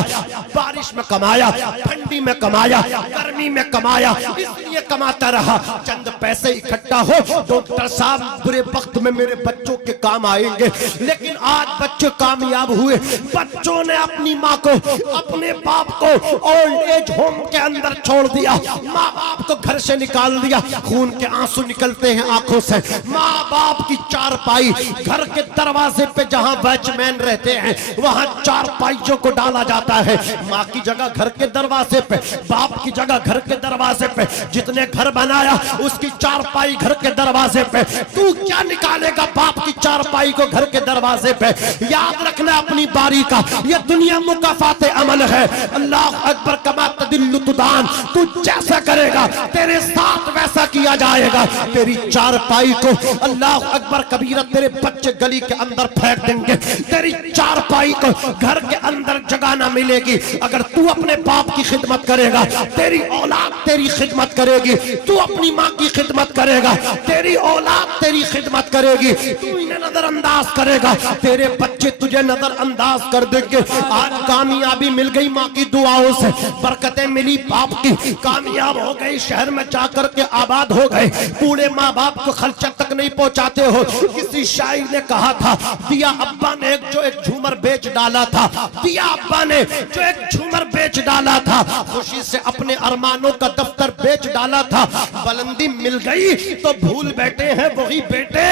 بارش میں کمایا, ٹھنڈی میں کمایا, گرمی میں کمایا, اس لیے کماتا رہا. چند پیسے اکٹھا ہو, ڈاکٹر صاحب برے وقت میں میرے بچوں کے کام آئیں گے. لیکن آج بچے کامیاب ہوئے, بچوں نے اپنی ماں کو, اپنے باپ کو اولڈ ایج ہوم کے اندر چھوڑ دیا. ماں باپ کو گھر سے نکال دیا, خون کے آنسو نکلتے ہیں آنکھوں سے. ماں باپ کی چارپائی گھر کے دروازے پہ جہاں واچ مین رہتے ہیں وہاں چارپائیوں کو ڈالا جاتا ہے. ماں کی جگہ گھر کے دروازے پہ, باپ کی جگہ گھر کے دروازے پہ. جتنے گھر بنایا اس کی چارپائی گھر کے دروازے پہ. تو کیا نکالے گا باپ کی چارپائی کو گھر کے دروازے پہ؟ یاد رکھنا اپنی باری کا, یہ دنیا مکافات عمل ہے. اللہ اکبر, کما تدل تدان, تو جیسا کرے گا تیرے ساتھ ویسا کیا جائے گا. تیری چارپائی کو اللہ اکبر کبیرہ تیرے بچے گلی کے اندر پھینک دیں گے. تیری چارپائی کو گھر کے اندر جگہ نہ ملے گی. اگر تو اپنے باپ کی خدمت کرے گا تیری اولاد تیری خدمت کرے گی. تو اپنی ماں کی خدمت کرے گا تیری اولاد تیری خدمت کرے گی. تو انہیں نظر انداز کرے گا تیرے بچے تجھے نظر انداز کر دیں گے. آج کامیابی مل گئی ماں کی دعاؤں سے, برکتیں ملی باپ کی, کامیاب ہو گئی, شہر میں جا کر کے آباد ہو گئے. بوڑھے ماں باپ کو خرچہ تک نہیں پہنچاتے ہو. کسی شاعر نے کہا تھا, دیا ابا نے جو ایک جھومر بیچ ڈالا تھا, دیا ابا نے جو ایک جھومر بیچ ڈالا تھا, خوشی سے اپنے ارمانوں کا دفتر بیچ ڈالا تھا. بلندی مل گئی تو بھول بیٹھے ہیں وہی بیٹے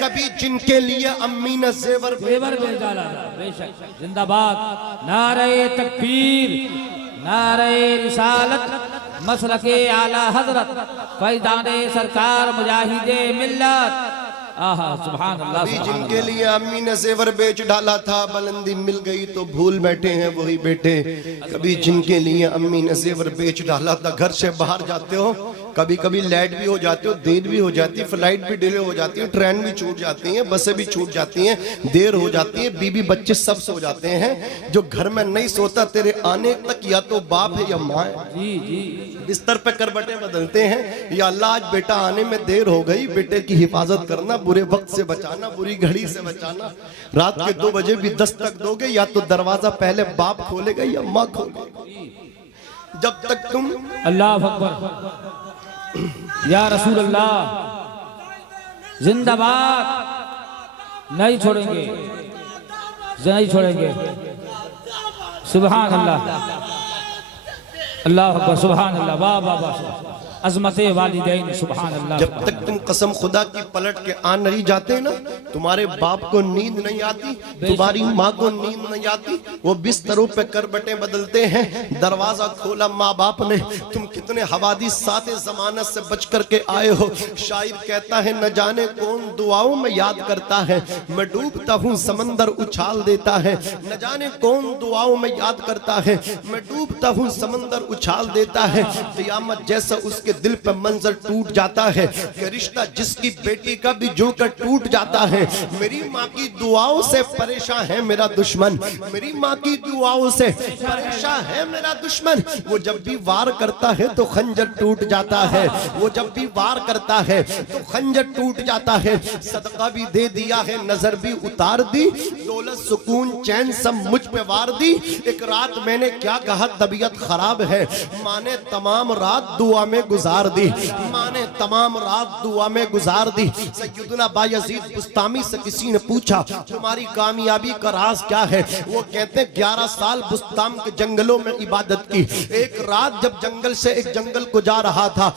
کبھی جن کے لیے امی نے زیور بیچ ڈالا. بے شک, زندہ باد نعرہ تکبیر, نعرہ رسالت, مسلک اعلی حضرت فیضان سرکار مجاہد ملت. آہا سبحان اللہ, کبھی جن کے لیے امی نے زیور بیچ ڈالا تھا, بلندی مل گئی تو بھول بیٹھے ہیں وہی بیٹے کبھی جن کے لیے امی نے زیور بیچ ڈالا تھا. گھر سے باہر جاتے ہو, کبھی کبھی لیٹ بھی ہو جاتے ہو, دیر بھی ہو جاتی ہے, فلائٹ بھی ڈیلے ہو جاتی ہے, ٹرین بھی چھوٹ جاتی ہیں, بسیں بھی چھوٹ جاتی ہیں, دیر ہو جاتی ہے, بیوی بچے سب سو جاتے ہیں. جو گھر میں نہیں سوتا تیرے آنے تک یا تو باپ ہے یا ماں ہے. بستر پہ کربٹیں بدلتے ہیں, یا اللہ آج بیٹا آنے میں دیر ہو گئی, بیٹے کی حفاظت کرنا, برے وقت سے بچانا, بری گھڑی سے بچانا. رات کے 2 بجے بھی دستک دو گے, یا تو دروازہ پہلے باپ کھولے گا یا ماں کھولے گا. جب تک تم اللہ اکبر, یا رسول اللہ, زندہ باد, نہیں چھوڑیں گے, نہیں چھوڑیں گے. سبحان اللہ, اللہ اکبر, سبحان اللہ, واہ واہ واہ, عظمت والدین, سبحان اللہ. جب تک تم قسم خدا کی پلٹ کے آن نہیں جاتے نا, تمہارے باپ کو نیند نہیں آتی, تمہاری ماں کو نیند نہیں آتی. وہ بستروں پہ کربٹیں بدلتے ہیں, دروازہ کھولا ماں باپ نے, تم کتنے حوادث سات ضمانت سے بچ کر کے آئے ہو. شاعر کہتا ہے, نہ جانے کون دعاؤں میں یاد کرتا ہے, میں ڈوبتا ہوں سمندر اچھال دیتا ہے. نہ جانے کون دعاؤں میں یاد کرتا ہے, میں ڈوبتا ہوں سمندر اچھال دیتا ہے. قیامت جیسا اس کے دل پہ منظر ٹوٹ جاتا ہے کہ رشتہ جس کی بیٹی کا بھی جڑ کر ٹوٹ جاتا ہے. میری ماں کی دعاؤں سے پریشان ہے میرا دشمن, میری ماں کی دعاؤں سے پریشان ہے میرا دشمن. وہ جب بھی وار کرتا ہے تو خنجر ٹوٹ جاتا ہے, وہ جب بھی وار کرتا ہے تو خنجر ٹوٹ جاتا ہے. صدقہ بھی دے دیا ہے, نظر بھی اتار دی, دولت سکون چین سب مجھ پہ وار دی. ایک رات میں نے کیا کہا, طبیعت خراب ہے, ماں نے تمام رات دعا میں گزار گزار دی، ماں نے تمام رات دعا میں گزار دی۔ سیدنا بایزید بسطامی سے کسی نے پوچھا تمہاری کامیابی کا راز کیا ہے؟ وہ کہتے ہیں 11 سال بسطام کے جنگلوں میں عبادت کی۔ ایک رات جب جنگل سے ایک جنگل کو جا رہا تھا،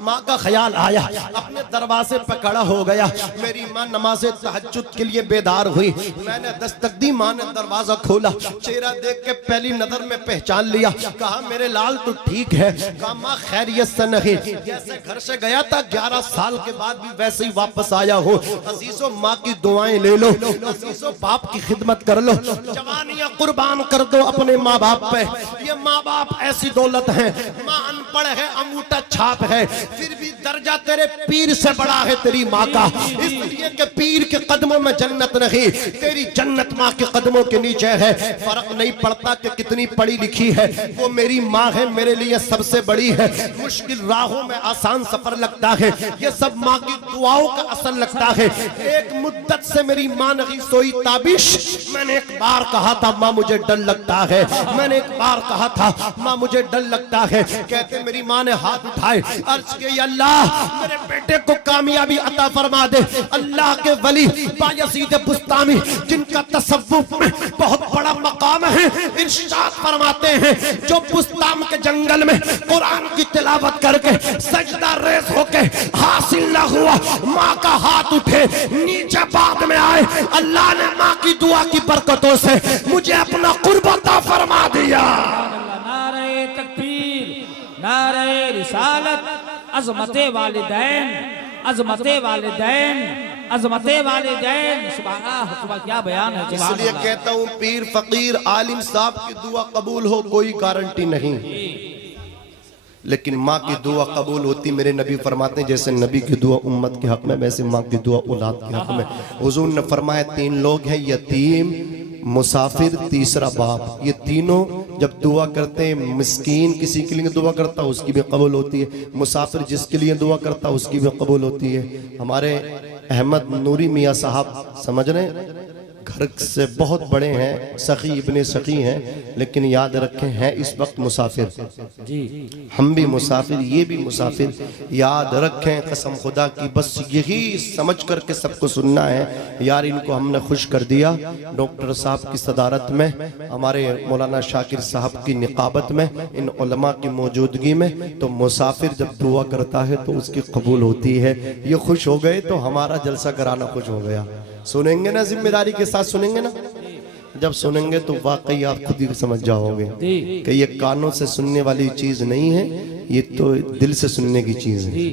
ماں کا خیال آیا، اپنے دروازے پہ کھڑا ہو گیا۔ میری ماں نماز تہجد کے لیے بیدار ہوئی، میں نے دستک دی، ماں نے دروازہ کھولا، چہرہ دیکھ کے پہلی نظر میں پہچان لیا۔ کہا میرے لال تو ٹھیک ہے؟ کہا ماں خیریت سے نہیں، جیسے گھر سے گیا تھا 11 سال کے بعد بھی ویسے ہی واپس آیا ہو۔ عزیزو ماں کی دعائیں لے لو، عزیزو باپ کی خدمت کر لو، جوانیاں قربان کر دو اپنے ماں باپ پہ۔ یہ ماں باپ ایسی دولت ہیں، ماں ان پڑھ ہے، انگوٹھا چھاپ ہے، پھر بھی درجہ تیرے پیر سے بڑا ہے تیری ماں کا، اس لیے کہ پیر کے قدموں میں جنت نہیں، تیری جنت ماں کے قدموں کے نیچے ہے۔ فرق نہیں پڑتا کہ کتنی پڑھی لکھی ہے، وہ میری ماں ہے، میرے لیے سب سے بڑی ہے۔ مشکل راہوں میں آسان سفر لگتا ہے، یہ سب ماں کی دعاؤں کا اثر لگتا ہے۔ ایک مدت سے میری ماں نہیں سوئی تابش، میں نے ایک بار کہا تھا ماں مجھے ڈر لگتا ہے، میں نے ایک بار کہا تھا ماں مجھے ڈر لگتا ہے۔ کہتے میری ماں نے ہاتھ اٹھائے، عرض کہ یا اللہ میرے بیٹے کو کامیابی عطا فرما دے۔ اللہ کے ولی بایزید بسطامی جن کا تصوف میں بہت بڑا مقام ہے، ارشاد فرماتے ہیں جو بسطام کے جنگل میں قرآن کی تلاوت کر کے سجدہ ریز ہو کے حاصل نہ ہوا، ماں کا ہاتھ اٹھے نیچے بعد میں آئے، اللہ نے ماں کی دعا کی برکتوں سے مجھے اپنا قرب عطا فرما دیا۔ نعرہ تکبیر، نعرہ رسالت، عظمت والدین، عظمت والدین، عظمت والدین، سبحان اللہ، کیا بیان ہے۔ اس لیے کہتا ہوں پیر فقیر عالم صاحب کی دعا قبول ہو کوئی گارنٹی نہیں، لیکن ماں کی دعا قبول ہوتی۔ میرے نبی فرماتے ہیں جیسے نبی کی دعا امت کے حق میں، ویسے ماں کی دعا اولاد کے حق میں۔ حضور نے فرمایا 3 لوگ ہیں، یتیم، مسافر، تیسرا باپ۔ یہ تینوں جب دعا کرتے ہیں، مسکین کسی کے لیے دعا کرتا اس کی بھی قبول ہوتی ہے، مسافر جس کے لیے دعا کرتا اس کی بھی قبول ہوتی ہے۔ ہمارے احمد نوری میاں صاحب سمجھ رہے ہیں، گھر سے بہت بڑے ہیں، سخی ابن سخی ہیں، لیکن یاد رکھیں ہیں اس وقت مسافر، ہم بھی مسافر، یہ بھی مسافر۔ یاد رکھیں قسم خدا کی، بس یہی سمجھ کر کے سب کو سننا ہے۔ یار ان کو ہم نے خوش کر دیا، ڈاکٹر صاحب کی صدارت میں، ہمارے مولانا شاکر صاحب کی نقابت میں، ان علماء کی موجودگی میں، تو مسافر جب دعا کرتا ہے تو اس کی قبول ہوتی ہے۔ یہ خوش ہو گئے تو ہمارا جلسہ کرانا خوش ہو گیا۔ سنیں گے نا، ذمہ داری کے ساتھ سنیں گے نا؟ جب سنیں گے تو واقعی آپ خود ہی سمجھ جاؤ گے کہ یہ کانوں سے سننے والی چیز نہیں ہے، یہ تو دل سے سننے کی چیز ہے۔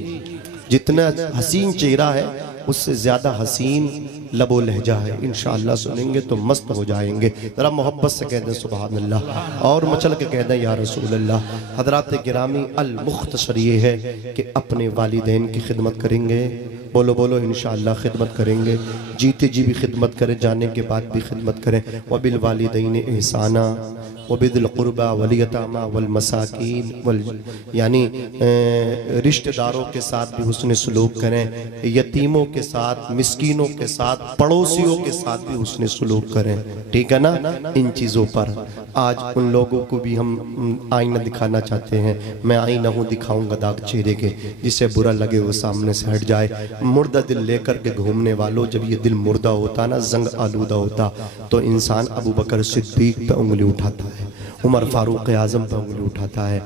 جتنا حسین چہرہ ہے اس سے زیادہ حسین لب و لہجہ ہے۔ انشاءاللہ سنیں گے تو مست ہو جائیں گے۔ ذرا محبت سے کہہ دیں سبحان اللہ، اور مچل کے کہہ دیں یا رسول اللہ۔ حضرات گرامی، المختصر یہ ہے کہ اپنے والدین کی خدمت کریں گے، بولو بولو انشاءاللہ خدمت کریں گے، جیتے جی بھی خدمت کریں، جانے کے بعد بھی خدمت کریں۔ وَبِالْوَالِدَيْنِ احسانا وَبِذِي الْقُرْبَى وَالْيَتَامَى وَالْمَسَاكِينِ، یعنی رشتہ داروں کے ساتھ بھی حسن سلوک کریں، یتیموں کے ساتھ، مسکینوں کے ساتھ، پڑوسیوں کے ساتھ بھی حسن سلوک کریں، ٹھیک ہے نا؟ ان چیزوں پر آج ان لوگوں کو بھی ہم آئینہ دکھانا چاہتے ہیں۔ میں آئینہ ہوں، دکھاؤں گا داغ چہرے کے، جسے برا لگے وہ سامنے سے ہٹ جائے۔ مردہ دل لے کر کے گھومنے والوں، جب یہ دل مردہ ہوتا نا، زنگ آلودہ ہوتا، تو انسان ابو بکر صدیق پہ انگلی اٹھاتا ہے، عمر فاروق اعظم پہ انگلی اٹھاتا ہے۔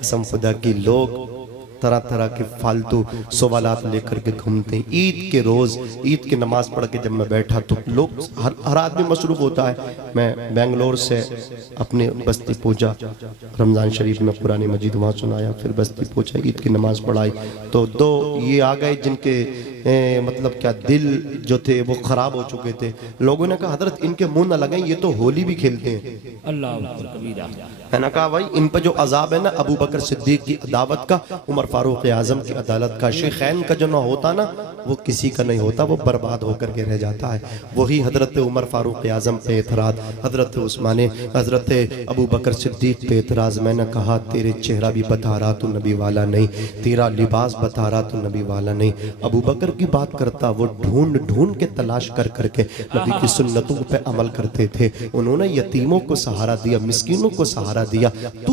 قسم خدا کی لوگ طرح طرح کے فالتو سوالات لے کر کے گھومتے ہیں۔ عید کے روز، عید کی نماز پڑھ کے جب میں بیٹھا تو لوگ، ہر آدمی مصروف ہوتا ہے۔ میں بنگلور سے اپنے بستی پہنچا، رمضان شریف میں قرآن مجید وہاں سنایا، پھر بستی پہنچا، عید کی نماز پڑھائی، تو دو یہ آ گئے جن کے مطلب کیا دل جو تھے وہ خراب ہو چکے تھے۔ لوگوں نے کہا حضرت ان کے منہ نہ لگیں، یہ تو ہولی بھی کھیلتے ہیں۔ اللہ اکبر کبیرہ۔ ہے نا، کہا بھائی ان پہ جو عذاب ہے نا، ابو بکر صدیق کی عداوت کا، عمر فاروق اعظم کی عدالت کا، شیخین کا جو نہ ہوتا نا، وہ کسی کا نہیں ہوتا، وہ برباد ہو کر کے رہ جاتا ہے۔ وہی حضرت عمر فاروق اعظم پہ اعتراض، حضرت ابو بکر صدیق پہ اعتراض۔ میں نے کہا تیرے چہرہ بھی بتا رہا تو نبی والا نہیں، تیرا لباس بتا رہا تو نبی والا نہیں۔ ابو بکر کی بات کرتا، وہ ڈھونڈ ڈھونڈ کے تلاش کر کر کے نبی کی سنتوں پہ عمل کرتے تھے۔ انہوں نے یتیموں کو سہارا دیا، مسکینوں کو سہارا دیا۔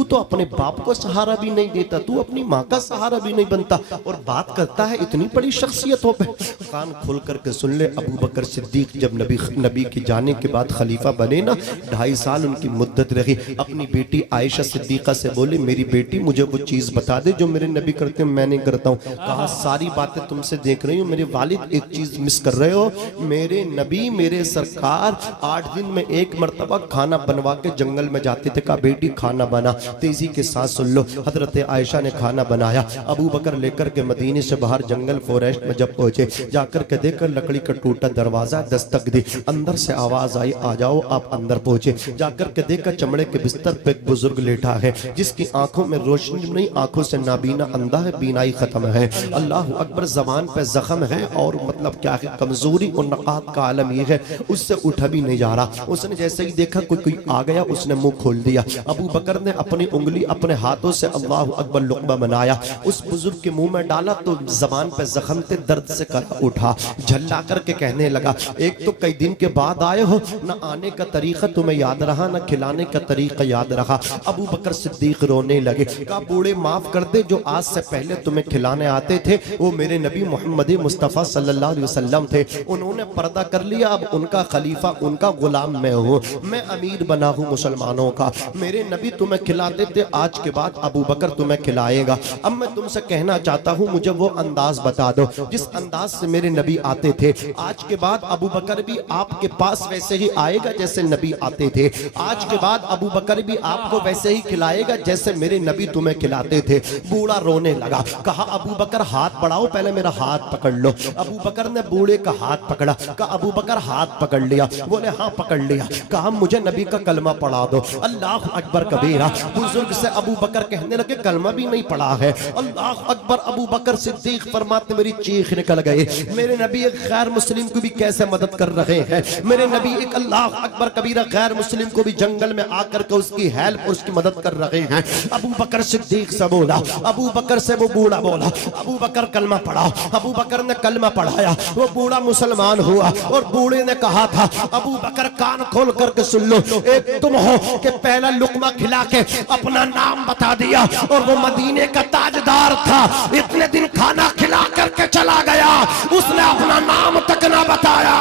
تو اپنے باپ کو سہارا بھی نہیں دیتا، تو اپنی ماں کا سہارا بھی نہیں بنتا، اور بات کرتا ہے اتنی بڑی شخصیتوں پہ۔ کان کھول کر کے سن لے، ابو بکر صدیق جب نبی کی جانے کے بعد خلیفہ بنے نا، 2.5 سال ان کی مدت رہی۔ اپنی بیٹی عائشہ صدیقہ سے بولے، میری بیٹی مجھے وہ چیز بتا دے جو میرے نبی کرتے ہیں میں نہیں کرتا ہوں۔ کہا ساری باتیں تم سے دیکھ رہی ہوں، میرے والد ایک چیز مس کر رہے ہو، میرے نبی میرے سرکار 8 دن میں 1 مرتبہ کھانا بنوا کے جنگل میں جاتے تھے۔ کہا بیٹی کھانا بنا، تیزی کے ساتھ سن لو۔ حضرت عائشہ نے کھانا بنایا، ابو بکر لے کر کے مدینے سے باہر جنگل فوریسٹ میں جب پہنچے، جا کر کے دیکھ کر لکڑی کا ٹوٹا دروازہ، دستک دی، اندر سے آواز آئی آ جاؤ۔ آپ اندر پہنچے، جا کر کے دیکھا چمڑے کے بستر پہ ایک بزرگ لیٹا ہے جس کی آنکھوں میں روشنی نہیں، آنکھوں سے نابینا اندھا ہے، بینائی ختم ہے۔ اللہ اکبر، زبان پہ زخم ہے، اور مطلب کیا ہے، کمزوری اور نقاہت کا عالم یہ ہے، اس سے اٹھا بھی نہیں جا رہا۔ اس نے جیسے ہی دیکھا کوئی آ گیا، اس نے منہ کھول دیا۔ ابو بکر نے اپنی انگلی اپنے ہاتھوں سے اللہ اکبر لقمہ بنایا، اس بزرگ کے منہ میں ڈالا تو زبان پہ زخم تھے، درد سے کر اٹھا، جھلا کر کے کہنے لگا، ایک تو کئی دن کے بعد آئے ہو، نہ آنے کا طریقہ تمہیں یاد رہا، نہ کھلانے کا طریقہ یاد رہا۔ ابو بکر صدیق رونے لگے، کہا بوڑھے معاف کر دے، جو آج سے پہلے تمہیں کھلانے آتے تھے وہ میرے نبی محمد مصطفیٰ صلی اللہ علیہ وسلم تھے، انہوں نے پردہ کر لیا، اب ان کا خلیفہ ان کا غلام میں ہوں، میں امیر بنا ہوں مسلمانوں کا، میرے نبی تمہیں کھلاتے تھے، آج کے بعد ابو بکر تمہیں کھلائے گا۔ اب میں تم سے کہنا چاہتا ہوں، مجھے وہ انداز بتا دو جس انداز سے میرے نبی آتے تھے، آج کے بعد ابو بکر بھی آپ کے پاس ویسے ہی آئے گا جیسے نبی آتے تھے، آج کے بعد ابو بکر بھی آپ کو ویسے ہی کھلائے گا جیسے میرے نبی تمہیں کھلاتے تھے۔ بوڑھا رونے لگا، کہا ابو بکر ہاتھ بڑھاؤ، پہلے میرا ہاتھ پکڑ لو۔ ابو بکر نے بوڑھے کا ہاتھ پکڑا، کہا ابو بکر ہاتھ پکڑ لیا، بولے ہاں پکڑ لیا۔ کہا مجھے نبی کا کلمہ پڑھا دو۔ اللہ اکبر کبیرہ، بزرگ سے ابو بکر کہنے لگے کلمہ بھی نہیں پڑھا ہے۔ اللہ اکبر، ابو بکر صدیق فرماتے میری چیخ نکل گئی، میرے نبی ایک غیر مسلم کو بھی کیسے مدد کر رہے ہیں، میرے نبی ایک اللہ اکبر کبیرہ غیر مسلم کو بھی جنگل میں آ کر کے اس کی ہیلپ اور اس کی مدد کر رہے ہیں۔ ابو بکر صدیق سے بولا، ابو بکر سے وہ بوڑھا بولا، ابو بکر کلمہ پڑھا۔ ابو بکر نے کلمہ پڑھایا، وہ بوڑھا مسلمان ہوا، اور بوڑھے نے کہا تھا ابو بکر کان کھول کر کے سن لو، ایک تم ہو کہ پہلا لقمہ کھلا کے اپنا نام بتا دیا، اور وہ مدینے کا تاجدار تھا، اتنے دن کھانا کھلا کر کے چلا گیا، اس نے اپنا نام تک نہ بتایا۔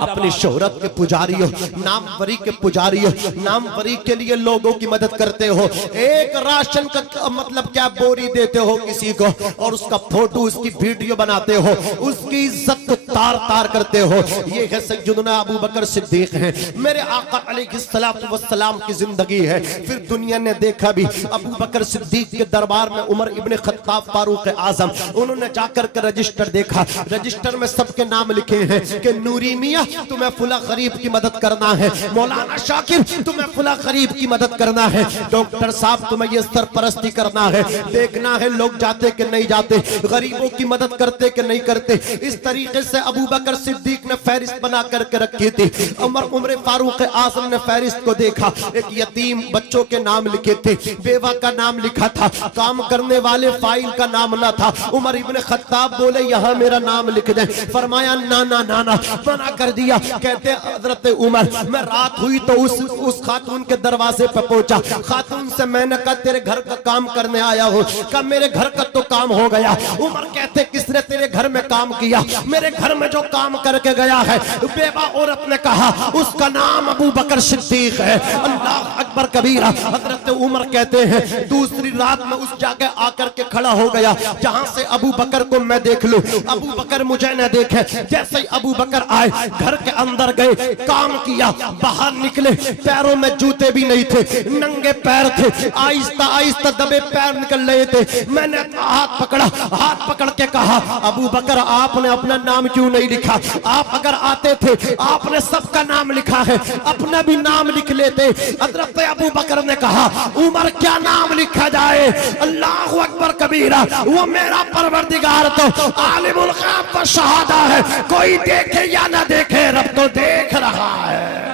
اپنی شہرت کے پجاری ہو، نام وری کے پجاری ہو، نام وری کے لیے لوگوں کی مدد کرتے ہو، ایک راشن کا مطلب کیا بوری دیتے ہو کسی کو، اور اس کا فوٹو اس کی ویڈیو بناتے ہو، اس کی عزت کو تار تار کرتے ہو۔ یہ ہے سیدنا ابو بکر صدیق ہیں، میرے آقا علیہ السلام کی زندگی ہے۔ پھر دنیا نے دیکھا بھی، ابو بکر صدیق کے دربار میں عمر ابن خطاب فاروق اعظم، انہوں نے جا کر کے رجسٹر دیکھا، رجسٹر میں سب کے نام لکھے ہیں کہ نوری میاں تمہیں فلاں غریب کی مدد کرنا ہے، مولانا شاکر تمہیں فلاں غریب کی مدد کرنا ہے، ڈاکٹر صاحب تمہیں یہ سرپرستی کرنا ہے، دیکھنا ہے لوگ جاتے کہ نہیں جاتے، غریبوں کی مدد کرتے کہ نہیں کرتے۔ اس طریقے سے ابو بکر صدیق نے فہرست بنا کر کے رکھی تھی۔ عمر فاروق اعظم نے فہرست کو دیکھا، ایک یتیم بچوں کے نام لکھے تھے، بیوہ کا نام لکھا تھا، کام کرنے والے فائل کا نام نہ تھا۔ عمر ابن خطاب بولے یہاں میرا نام لکھ دیں، فرمایا نانا نانا، منع کر دیا۔ کہتے حضرت عمر، میں رات ہوئی تو اس خاتون کے دروازے پہ پہنچا، خاتون سے میں نے کہا تیرے گھر کا کام کرنے آیا ہوں، کہا میرے گھر کا تو کام ہو گیا۔ عمر کہتے کس نے تیرے گھر میں کام کیا؟ میرے گھر میں جو کام کر کے گیا ہے، بیوہ عورت نے کہا اس کا نام ابو بکر صدیق ہے۔ اللہ اکبر کبیرہ۔ حضرت عمر کہتے ہیں دوسری رات میں اس جگہ آ کر کے کھڑا ہو گیا جہاں سے ابو بکر کو میں دیکھ لوں، ابو بکر مجھے نہ دیکھے۔ جیسے ہی ابو بکر آئے، گھر کے اندر گئے، کام کیا، باہر نکلے، پیروں میں جوتے بھی نہیں تھے، ننگے پیر تھے، آہستہ آہستہ دبے پیر نکل رہے تھے۔ میں نے ہاتھ پکڑا، ہاتھ پکڑ کے کہا ابو بکر آپ نے اپنا نام کیوں نہیں لکھا؟ آپ اگر آتے تھے آپ نے سب کا نام لکھا ہے، اپنا بھی نام لکھ لیتے۔ حضرت ابو بکر نے کہا عمر کیا نام لکھا جائے؟ اللہ اکبر کبیرہ، وہ میرا پروردگار تو عالم الغیب و شہادہ ہے، کوئی دیکھے یا نہ دیکھے رب تو دیکھ رہا ہے۔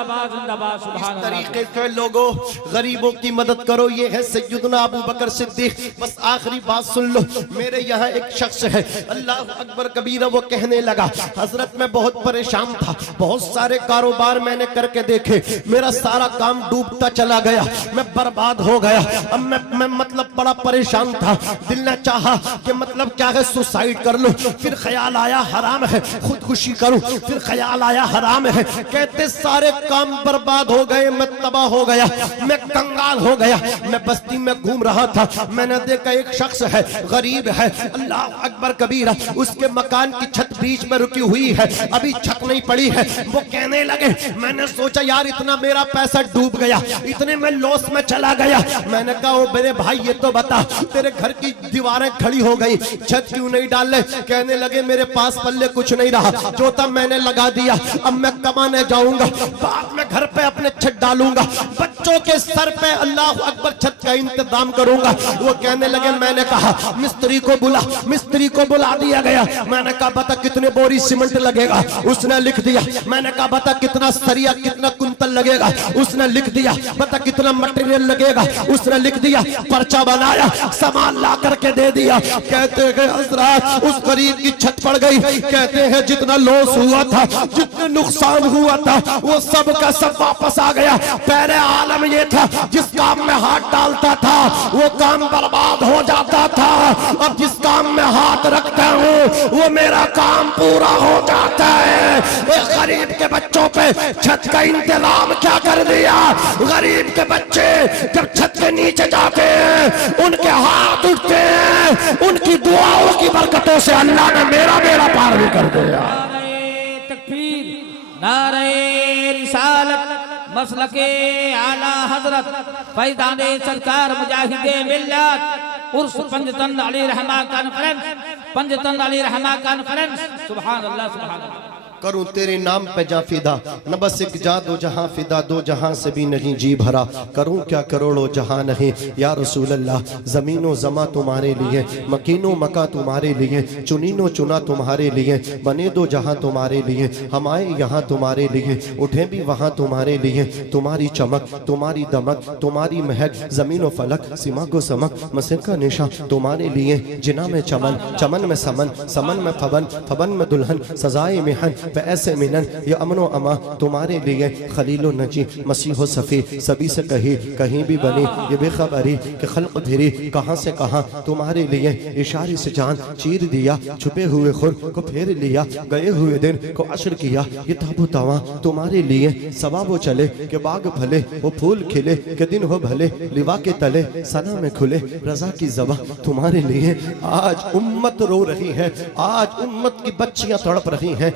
زندہ باد اس سبحان اللہ طریقے سے لوگوں غریبوں کی مدد کرو. یہ ہے سیدنا ابو بکر صدیق. بس آخری بات سن لو. میرے یہاں ایک شخص ہے, اللہ اکبر کبیرہ, وہ کہنے لگا حضرت میں بہت پریشان تھا, بہت سارے کاروبار میں نے کر کے دیکھے, میرا سارا کام ڈوبتا چلا گیا, میں برباد ہو گیا. اب میں مطلب بڑا پریشان تھا, دل نے چاہا کہ مطلب کیا ہے سوسائیڈ کر لوں, پھر خیال آیا حرام ہے, خودکشی کروں, پھر خیال آیا حرام ہے. کہتے سارے کام برباد ہو گئے, میں تباہ ہو گیا, میں کنگال ہو گیا. میں بستی میں گھوم رہا تھا, میں نے دیکھا ایک شخص ہے, غریب ہے, اللہ اکبر کبیرہ, اس کے مکان کی چھت بیچ میں رکی ہوئی ہے, ابھی چھت نہیں پڑی ہے. وہ کہنے لگے, میں نے سوچا یار اتنا میرا پیسہ ڈوب گیا, اتنے میں لوس میں چلا گیا. میں نے کہا او میرے بھائی یہ تو بتا, تیرے گھر کی دیواریں کھڑی ہو گئی, چھت کیوں نہیں ڈال لے؟ کہنے لگے میرے پاس پلے کچھ نہیں رہا, جو تھا میں نے لگا دیا, اب میں کمانے جاؤں گا, بعد میں گھر پہ اپنے چھت ڈالوں گا, بچوں کے سر پہ اللہ اکبر چھت کا انتظام کروں گا. وہ کہنے لگے, میں نے کہا مستری کو بلا, مستری کو بلا دیا گیا. میں نے کہا بتا کتنے بوری سیمنٹ لگے گا, اس نے لکھ دیا. میں نے کہا بتا کتنا سریا کتنا کنتل لگے گا, اس نے لکھ دیا. بتا کتنا مٹیریل لگے گا, اس نے لکھ دیا. پرچہ بنایا, سامان لا کر کے دے دیا. کہتے ہیں حضرات اس غریب کی چھت پڑ گئی. کہتے ہیں جتنا لوس ہوا تھا, جتنے نقصان ہوا تھا, وہ سب کا سب واپس آ گیا. پہلے عالم یہ تھا جس کام میں ہاتھ ڈالتا تھا وہ کام برباد ہو جاتا تھا, اب جس کام میں ہاتھ رکھتا ہوں وہ میرا کام پورا ہو جاتا ہے. ایک غریب کے بچوں پہ چھت کا انتظام کیا کر دیا. غریب کے بچے جب چھت کے نیچے جاتے ہیں ان کے ہاتھ اٹھتے ہیں, ان کی دعاؤں کی برکتوں سے اللہ نے میرا بیڑا پار بھی کر دیا. نعرہ تکبیر, نعرہ رسالت, مسلک اعلی حضرت فیضان سرکار مجاہد ملت عرس پنجتن علی رحمہ کانفرنس, پنجتن علی رحمہ کانفرنس. سبحان اللہ سبحان اللہ. کروں تیرے نام پہ جا فدا, نہ بس ایک جا دو جہاں فدا, دو جہاں سے بھی نہیں جی بھرا. کروں کیا کروڑوں جہاں نہیں یا رسول اللہ. زمین و زماں تمہارے لیے, مکین و مکہ تمہارے لیے, چنین و چنا تمہارے لیے, بنے دو جہاں تمہارے لیے, ہم آئے یہاں تمہارے لیے, اٹھیں بھی وہاں تمہارے لیے. تمہاری چمک, تمہاری دمک, تمہاری مہک, زمین و فلک, سمک و سمک, مسجد کا نشاں تمہارے لیے. جنا میں چمن, چمن میں سمن, سمن میں فبن, فبن میں دلہن, سزائے محن پہ ایسے منن, یہ امن و اما تمہارے لیے. خلیل و نجی, مسیح و صفی, سبھی سے کہیں بھی بنی, یہ بے خبری کہ خلق دھری کہاں سے کہاں تمہارے لیے. اشارے سے جان چیر دیا, چھپے ہوئے خور کو پھیر لیا, گئے ہوئے دن کو عشر کیا. یہ تاب و تواں تمہارے لیے, ثواب و چلے کہ باغ بھلے, وہ پھول کھلے کہ دن ہو بھلے, لوا کے تلے سنا میں کھلے, رضا کی زباں تمہارے لیے. آج امت رو رہی ہے, آج امت کی بچیاں تڑپ رہی ہیں.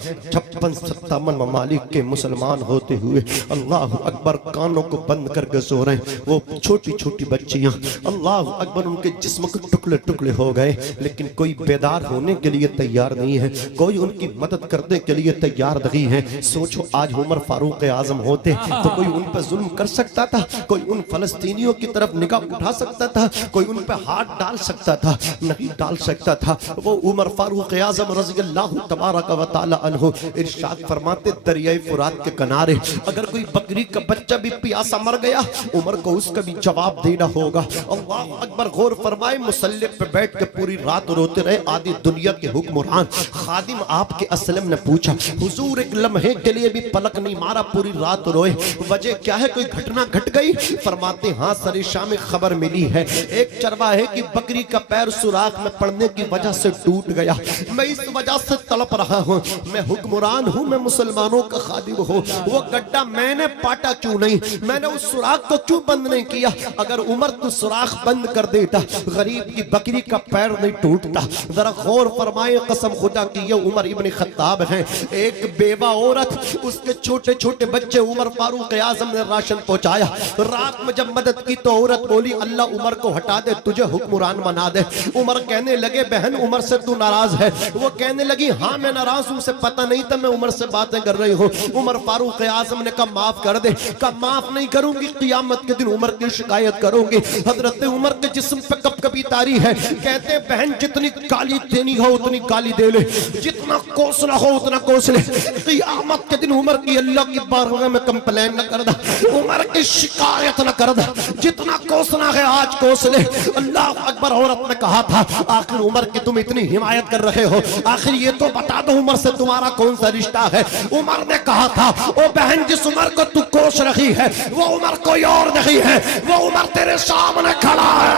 56-57 ممالک کے مسلمان ہوتے ہوئے اللہ اکبر کانوں کو بند کر کے سو رہے ہیں. وہ چھوٹی چھوٹی بچیاں, اللہ اکبر ان کے جسم کے ٹکڑے ٹکڑے ہو گئے, لیکن کوئی بیدار ہونے کے لیے تیار نہیں ہے, کوئی ان کی مدد کرنے کے لیے تیار نہیں ہے. سوچو آج عمر فاروق اعظم ہوتے تو کوئی ان پہ ظلم کر سکتا تھا, کوئی ان فلسطینیوں کی طرف نگاہ اٹھا سکتا تھا, کوئی ان پہ ہاتھ ڈال سکتا تھا؟ نہیں ڈال سکتا تھا. وہ عمر فاروق اعظم رضی اللہ تبارک و تعالی عنہ ارشاد فرماتے, دریائے فرات کے کنارے اگر کوئی بکری کا بچہ بھی پیاسا مر گیا, عمر کو اس کا بھی جواب دینا ہوگا. اللہ اکبر. غور فرمائے, مسلح پہ بیٹھ کے پوری رات روتے رہے آدھی دنیا کے حکمران. خادم آپ کے اسلم نے پوچھا, حضور ایک لمحے کے لیے بھی پلک نہیں مارا, پوری رات روئے, وجہ کیا ہے, کوئی گھٹنا گھٹ گئی؟ فرماتے ہاں سر شام میں خبر ملی ہے, ایک چرواہے کی بکری کا پیر سوراخ میں پڑنے کی وجہ سے ٹوٹ گیا, میں اس وجہ سے تڑپ رہا ہوں, میں حکمران ہوں, میں مسلمانوں کا خادم ہوں. وہ گڈھا میں نے پاٹا کیوں نہیں, میں نے اس سوراخ کو کیوں بند نہیں کیا؟ اگر عمر تو سوراخ بند کر دیتا غریب کی بکری کا پیر نہیں ٹوٹتا. ذرا غور فرمائے, قسم خدا کی یہ عمر ابن خطاب ہیں, ایک بیوہ عورت, اس کے چھوٹے چھوٹے بچے, عمر فاروق اعظم نے راشن پہنچایا. رات میں جب مدد کی تو عورت بولی اللہ عمر کو ہٹا دے, تجھے حکمران بنا دے. عمر کہنے لگے بہن عمر سے تو ناراض ہے؟ وہ کہنے لگی ہاں میں ناراض ہوں, سے پتہ نہیں تھا لگتا ہے میں عمر سے باتیں کر رہی ہوں. عمر فاروق اعظم نے کہا معاف کر دے. کہا معاف نہیں کروں گی, قیامت کے دن عمر کی شکایت کروں گی. حضرت عمر کے جسم پہ کب کبھی تاری ہے, کہتے ہیں بہن جتنی کالی دینی ہو اتنی کالی دے لے, جتنا کوسنا ہو اتنا کوس لے. قیامت کے دن عمر کی اللہ کی بارگاہ میں کمپلین نہ کر دا, عمر کی شکایت نہ کر دا, جتنا کوسنا ہے آج کوس لے. اللہ اکبر. عورت نے کہا تھا آخر عمر کی تم اتنی حمایت کر رہے ہو, آخر یہ تو بتا دو عمر سے تمہارا کون سا رشتہ ہے. عمر نے کہا تھا او بہن جس عمر کو تو کوس رہی ہے وہ عمر کوئی اور نہیں ہے, وہ عمر تیرے سامنے کھڑا ہے.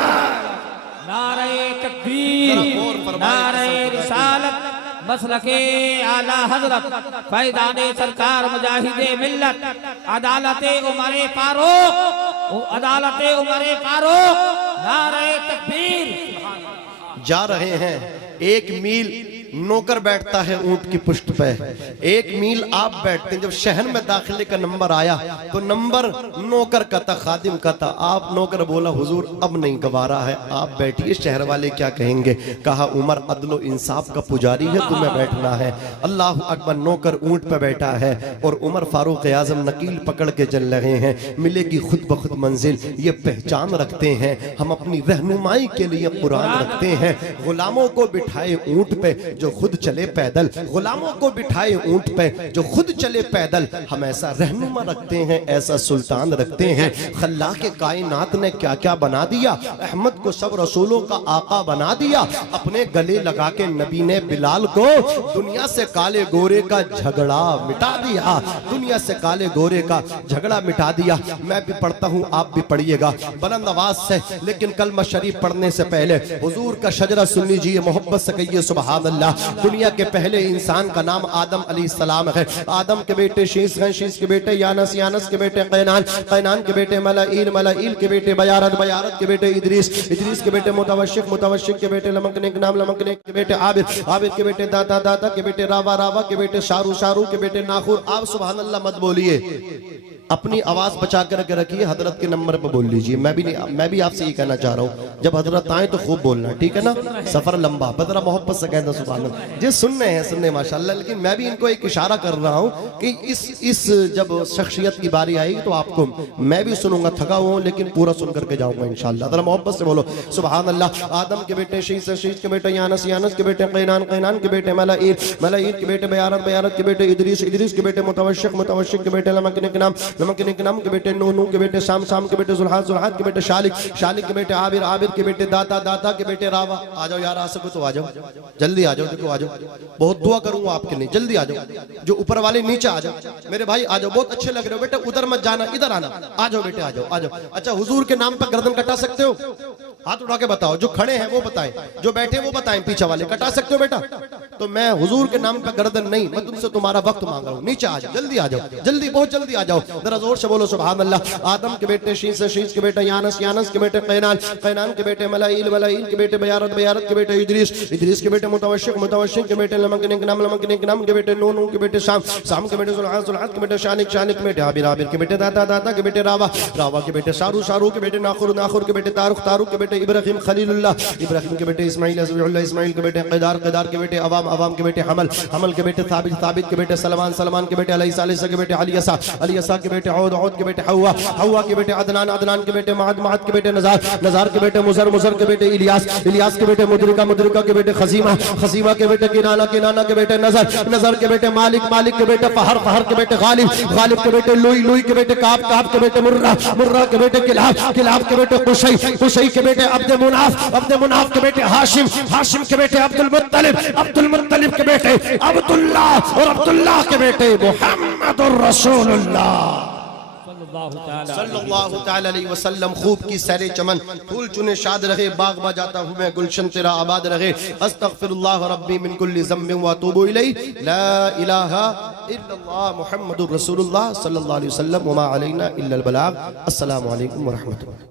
نعرہ تکبیر, نعرہ رسالت, مسلک اعلی حضرت فیضان سرکار مجاہد ملت, عدالت عمر فاروق, عدالت عمر فاروق. نعرہ تکبیر. جا رہے ہیں, 1 میل نوکر بیٹھتا ہے اونٹ کی پشت پہ, 1 میل آپ بیٹھتے ہیں. جب شہر میں داخلے کا نمبر آیا تو نمبر نوکر کا تھا, خادم کا تھا. آپ نوکر بولا حضور اب نہیں گوارا ہے, آپ بیٹھیے, شہر والے کیا کہیں گے. کہا عمر عدل و انصاف کا پجاری ہے, تمہیں بیٹھنا ہے. اللہ اکبر. نوکر اونٹ پہ بیٹھا ہے اور عمر فاروق اعظم نکیل پکڑ کے چل رہے ہیں. ملے گی خود بخود منزل. یہ پہچان رکھتے ہیں ہم اپنی رہنمائی کے لیے قرآن رکھتے ہیں. غلاموں کو بٹھائے اونٹ پہ جو خود چلے پیدل, غلاموں کو بٹھائے اونٹ پہ جو خود چلے پیدل. ہم ایسا رہنما رکھتے ہیں, ایسا سلطان رکھتے ہیں. خلاق کائنات نے کیا کیا بنا دیا. احمد کو سب رسولوں کا آقا بنا دیا. اپنے گلے لگا کے نبی نے بلال کو دنیا سے کالے گورے کا جھگڑا مٹا دیا, دنیا سے کالے گورے کا جھگڑا مٹا دیا. میں بھی پڑھتا ہوں, آپ بھی پڑھیے گا بلند آواز سے, لیکن کلمہ شریف پڑھنے سے پہلے حضور کا شجرہ سن لیجیے, محبت سے کہیے سبحان اللہ. دنیا کے پہلے انسان کا نام آدم علیہ السلام ہے. آدم کے بیٹے شیس ہیں, شیس کے بیٹے یانس, یانس کے بیٹے قینان, قینان کے بیٹے ملائیل, ملائیل کے بیٹے بیارت, بیارت کے بیٹے ادریس, ادریس کے بیٹے متوشق, متوشق کے بیٹے لمکنیک نام, لمکنیک کے بیٹے عابد, عابد کے بیٹے داتا, داتا کے بیٹے راوا, راوا کے بیٹے شارو, شارو کے بیٹے ناخور. آپ سبحان اللہ مت بولیے, اپنی آواز بچا کر کے رکھیے, حضرت کے نمبر پہ بول لیجئے. میں بھی آپ سے یہ کہنا چاہ رہا ہوں, جب حضرت آئیں تو خوب بولنا, ٹھیک ہے نا. سفر لمبا, بدرہ محبت سے کہنا سبحان اللہ. جس سننے ہیں سننے ماشاءاللہ, لیکن میں بھی ان کو ایک اشارہ کر رہا ہوں کہ اس جب شخصیت کی باری آئی تو آپ کو میں بھی سنوں گا, تھکا ہوں لیکن پورا سن کر کے جاؤں گا انشاءاللہ. ذرا محبت سے بولو سبحان اللہ. آدم کے بیٹے شیس, شیس کے بیٹے یانس, یانس کے بیٹے قینان, قینان کے بیٹے ملائیل, ملائیل کے بیٹے بیارت, بیارت کے بیٹے ادریس, ادریس کے بیٹے متوشق, متوشق کے بیٹے لمکنیک نام, لمکنیک نام کے بیٹے نو, نو کے بیٹے شام, شام کے بیٹے زلحات, زلحات کے بیٹے شالک, شالک کے بیٹے عابر, عابر کے بیٹے داتا, داتا کے بیٹے راوا. آ جاؤ یار, آ سکو تو آ جاؤ, جلدی آ جاؤ, دیکھو آ جاؤ, بہت دعا کروں گا آپ کے لیے, جلدی آ جاؤ. جو اوپر والے نیچے آ جاؤ, میرے بھائی آ جاؤ, بہت اچھے لگ رہے ہو بیٹے, ادھر مت جانا, ادھر آنا. آ جاؤ بیٹے, آ جاؤ, آ جاؤ. اچھا حضور کے نام پہ گردن کٹا سکتے ہو؟ ہاتھ اٹھا کے بتاؤ. جو کھڑے ہیں وہ بتائیں, جو بیٹھے وہ بتائیں. پیچھے والے کٹا سکتے ہو بیٹا؟ تو میں حضور کے نام پہ گردن نہیں, میں تم سے تمہارا وقت مانگ رہا ہوں. نیچے آ جاؤ, جلدی آ جاؤ, جلدی, بہت جلدی آ جاؤ. ذرا زور سے بولو سبحان اللہ. آدم کے بیٹے شیس, شیس کے بیٹے یانس, یانس کے بیٹے قینان, قینان کے بیٹے ملائیل, ملائیل کے بیٹے بیارت, بیارت کے بیٹے ادریس, ادریس کے بیٹے متوشق, متوشق کے بیٹے لمکنیک نام, لمکنیک نام کے بیٹے نو, نو کے بیٹے شام, شام کے بیٹے زلحات, زلحات کے بیٹے شالک, شالک کے بیٹے عابر, عابر کے بیٹے داتا, داتا کے بیٹے راوا, راوا کے بیٹے شارو, شارو کے بیٹے ناخور, ناخور کے بیٹے تاروق, تاروق کے بیٹے ابراہیم خلیل اللہ, ابراہیم کے بیٹے اسماعیل, عزیز اللہ, اسماعیل کے بیٹے قیدار, قیدار کے بیٹے عوام, عوام کے بیٹے حمل, حمل کے بیٹے ثابت, ثابت کے بیٹے سلمان, سلمان کے بیٹے علیسہ, علیسہ کے بیٹے علیسہ, علیسہ کے بیٹے عود, عود کے بیٹے حوا, حوا کے بیٹے عدنان, عدنان کے بیٹے معد, معد کے بیٹے نزار, نزار کے بیٹے مزر, مزر کے بیٹے الیاس, الیاس کے بیٹے مدرکہ, مدرکہ کے بیٹے خزیمہ, خزیمہ کے بیٹے کنانہ, کنانہ کے بیٹے نظر, نظر کے بیٹے مالک, مالک کے بیٹے فہر, فہر کے بیٹے غالب, غالب کے بیٹے لوئی, لوئی کے بیٹے کعب, کعب کے بیٹے مرہ, مرہ کے بیٹے کلاب, کلاب کے بیٹے قشی, قشی کے بیٹے عبد مناف, عبد مناف کے بیٹے ہاشم, ہاشم کے بیٹے عبد المطلب, عبد المطلب کے بیٹے عبداللہ, اور عبداللہ کے بیٹے محمد الرسول اللہ صلی اللہ تعالی علیہ وسلم. خوب کی سیر چمن, پھول چنے شاد رہے, باغ با جاتا ہوں میں, گلشن تیرا آباد رہے. استغفر اللہ ربی من کل ذنب واتوب الیہ, لا الہ الا اللہ محمد الرسول اللہ صلی اللہ علیہ وسلم, وما علینا الا البلاغ. السلام علیکم ورحمۃ اللہ.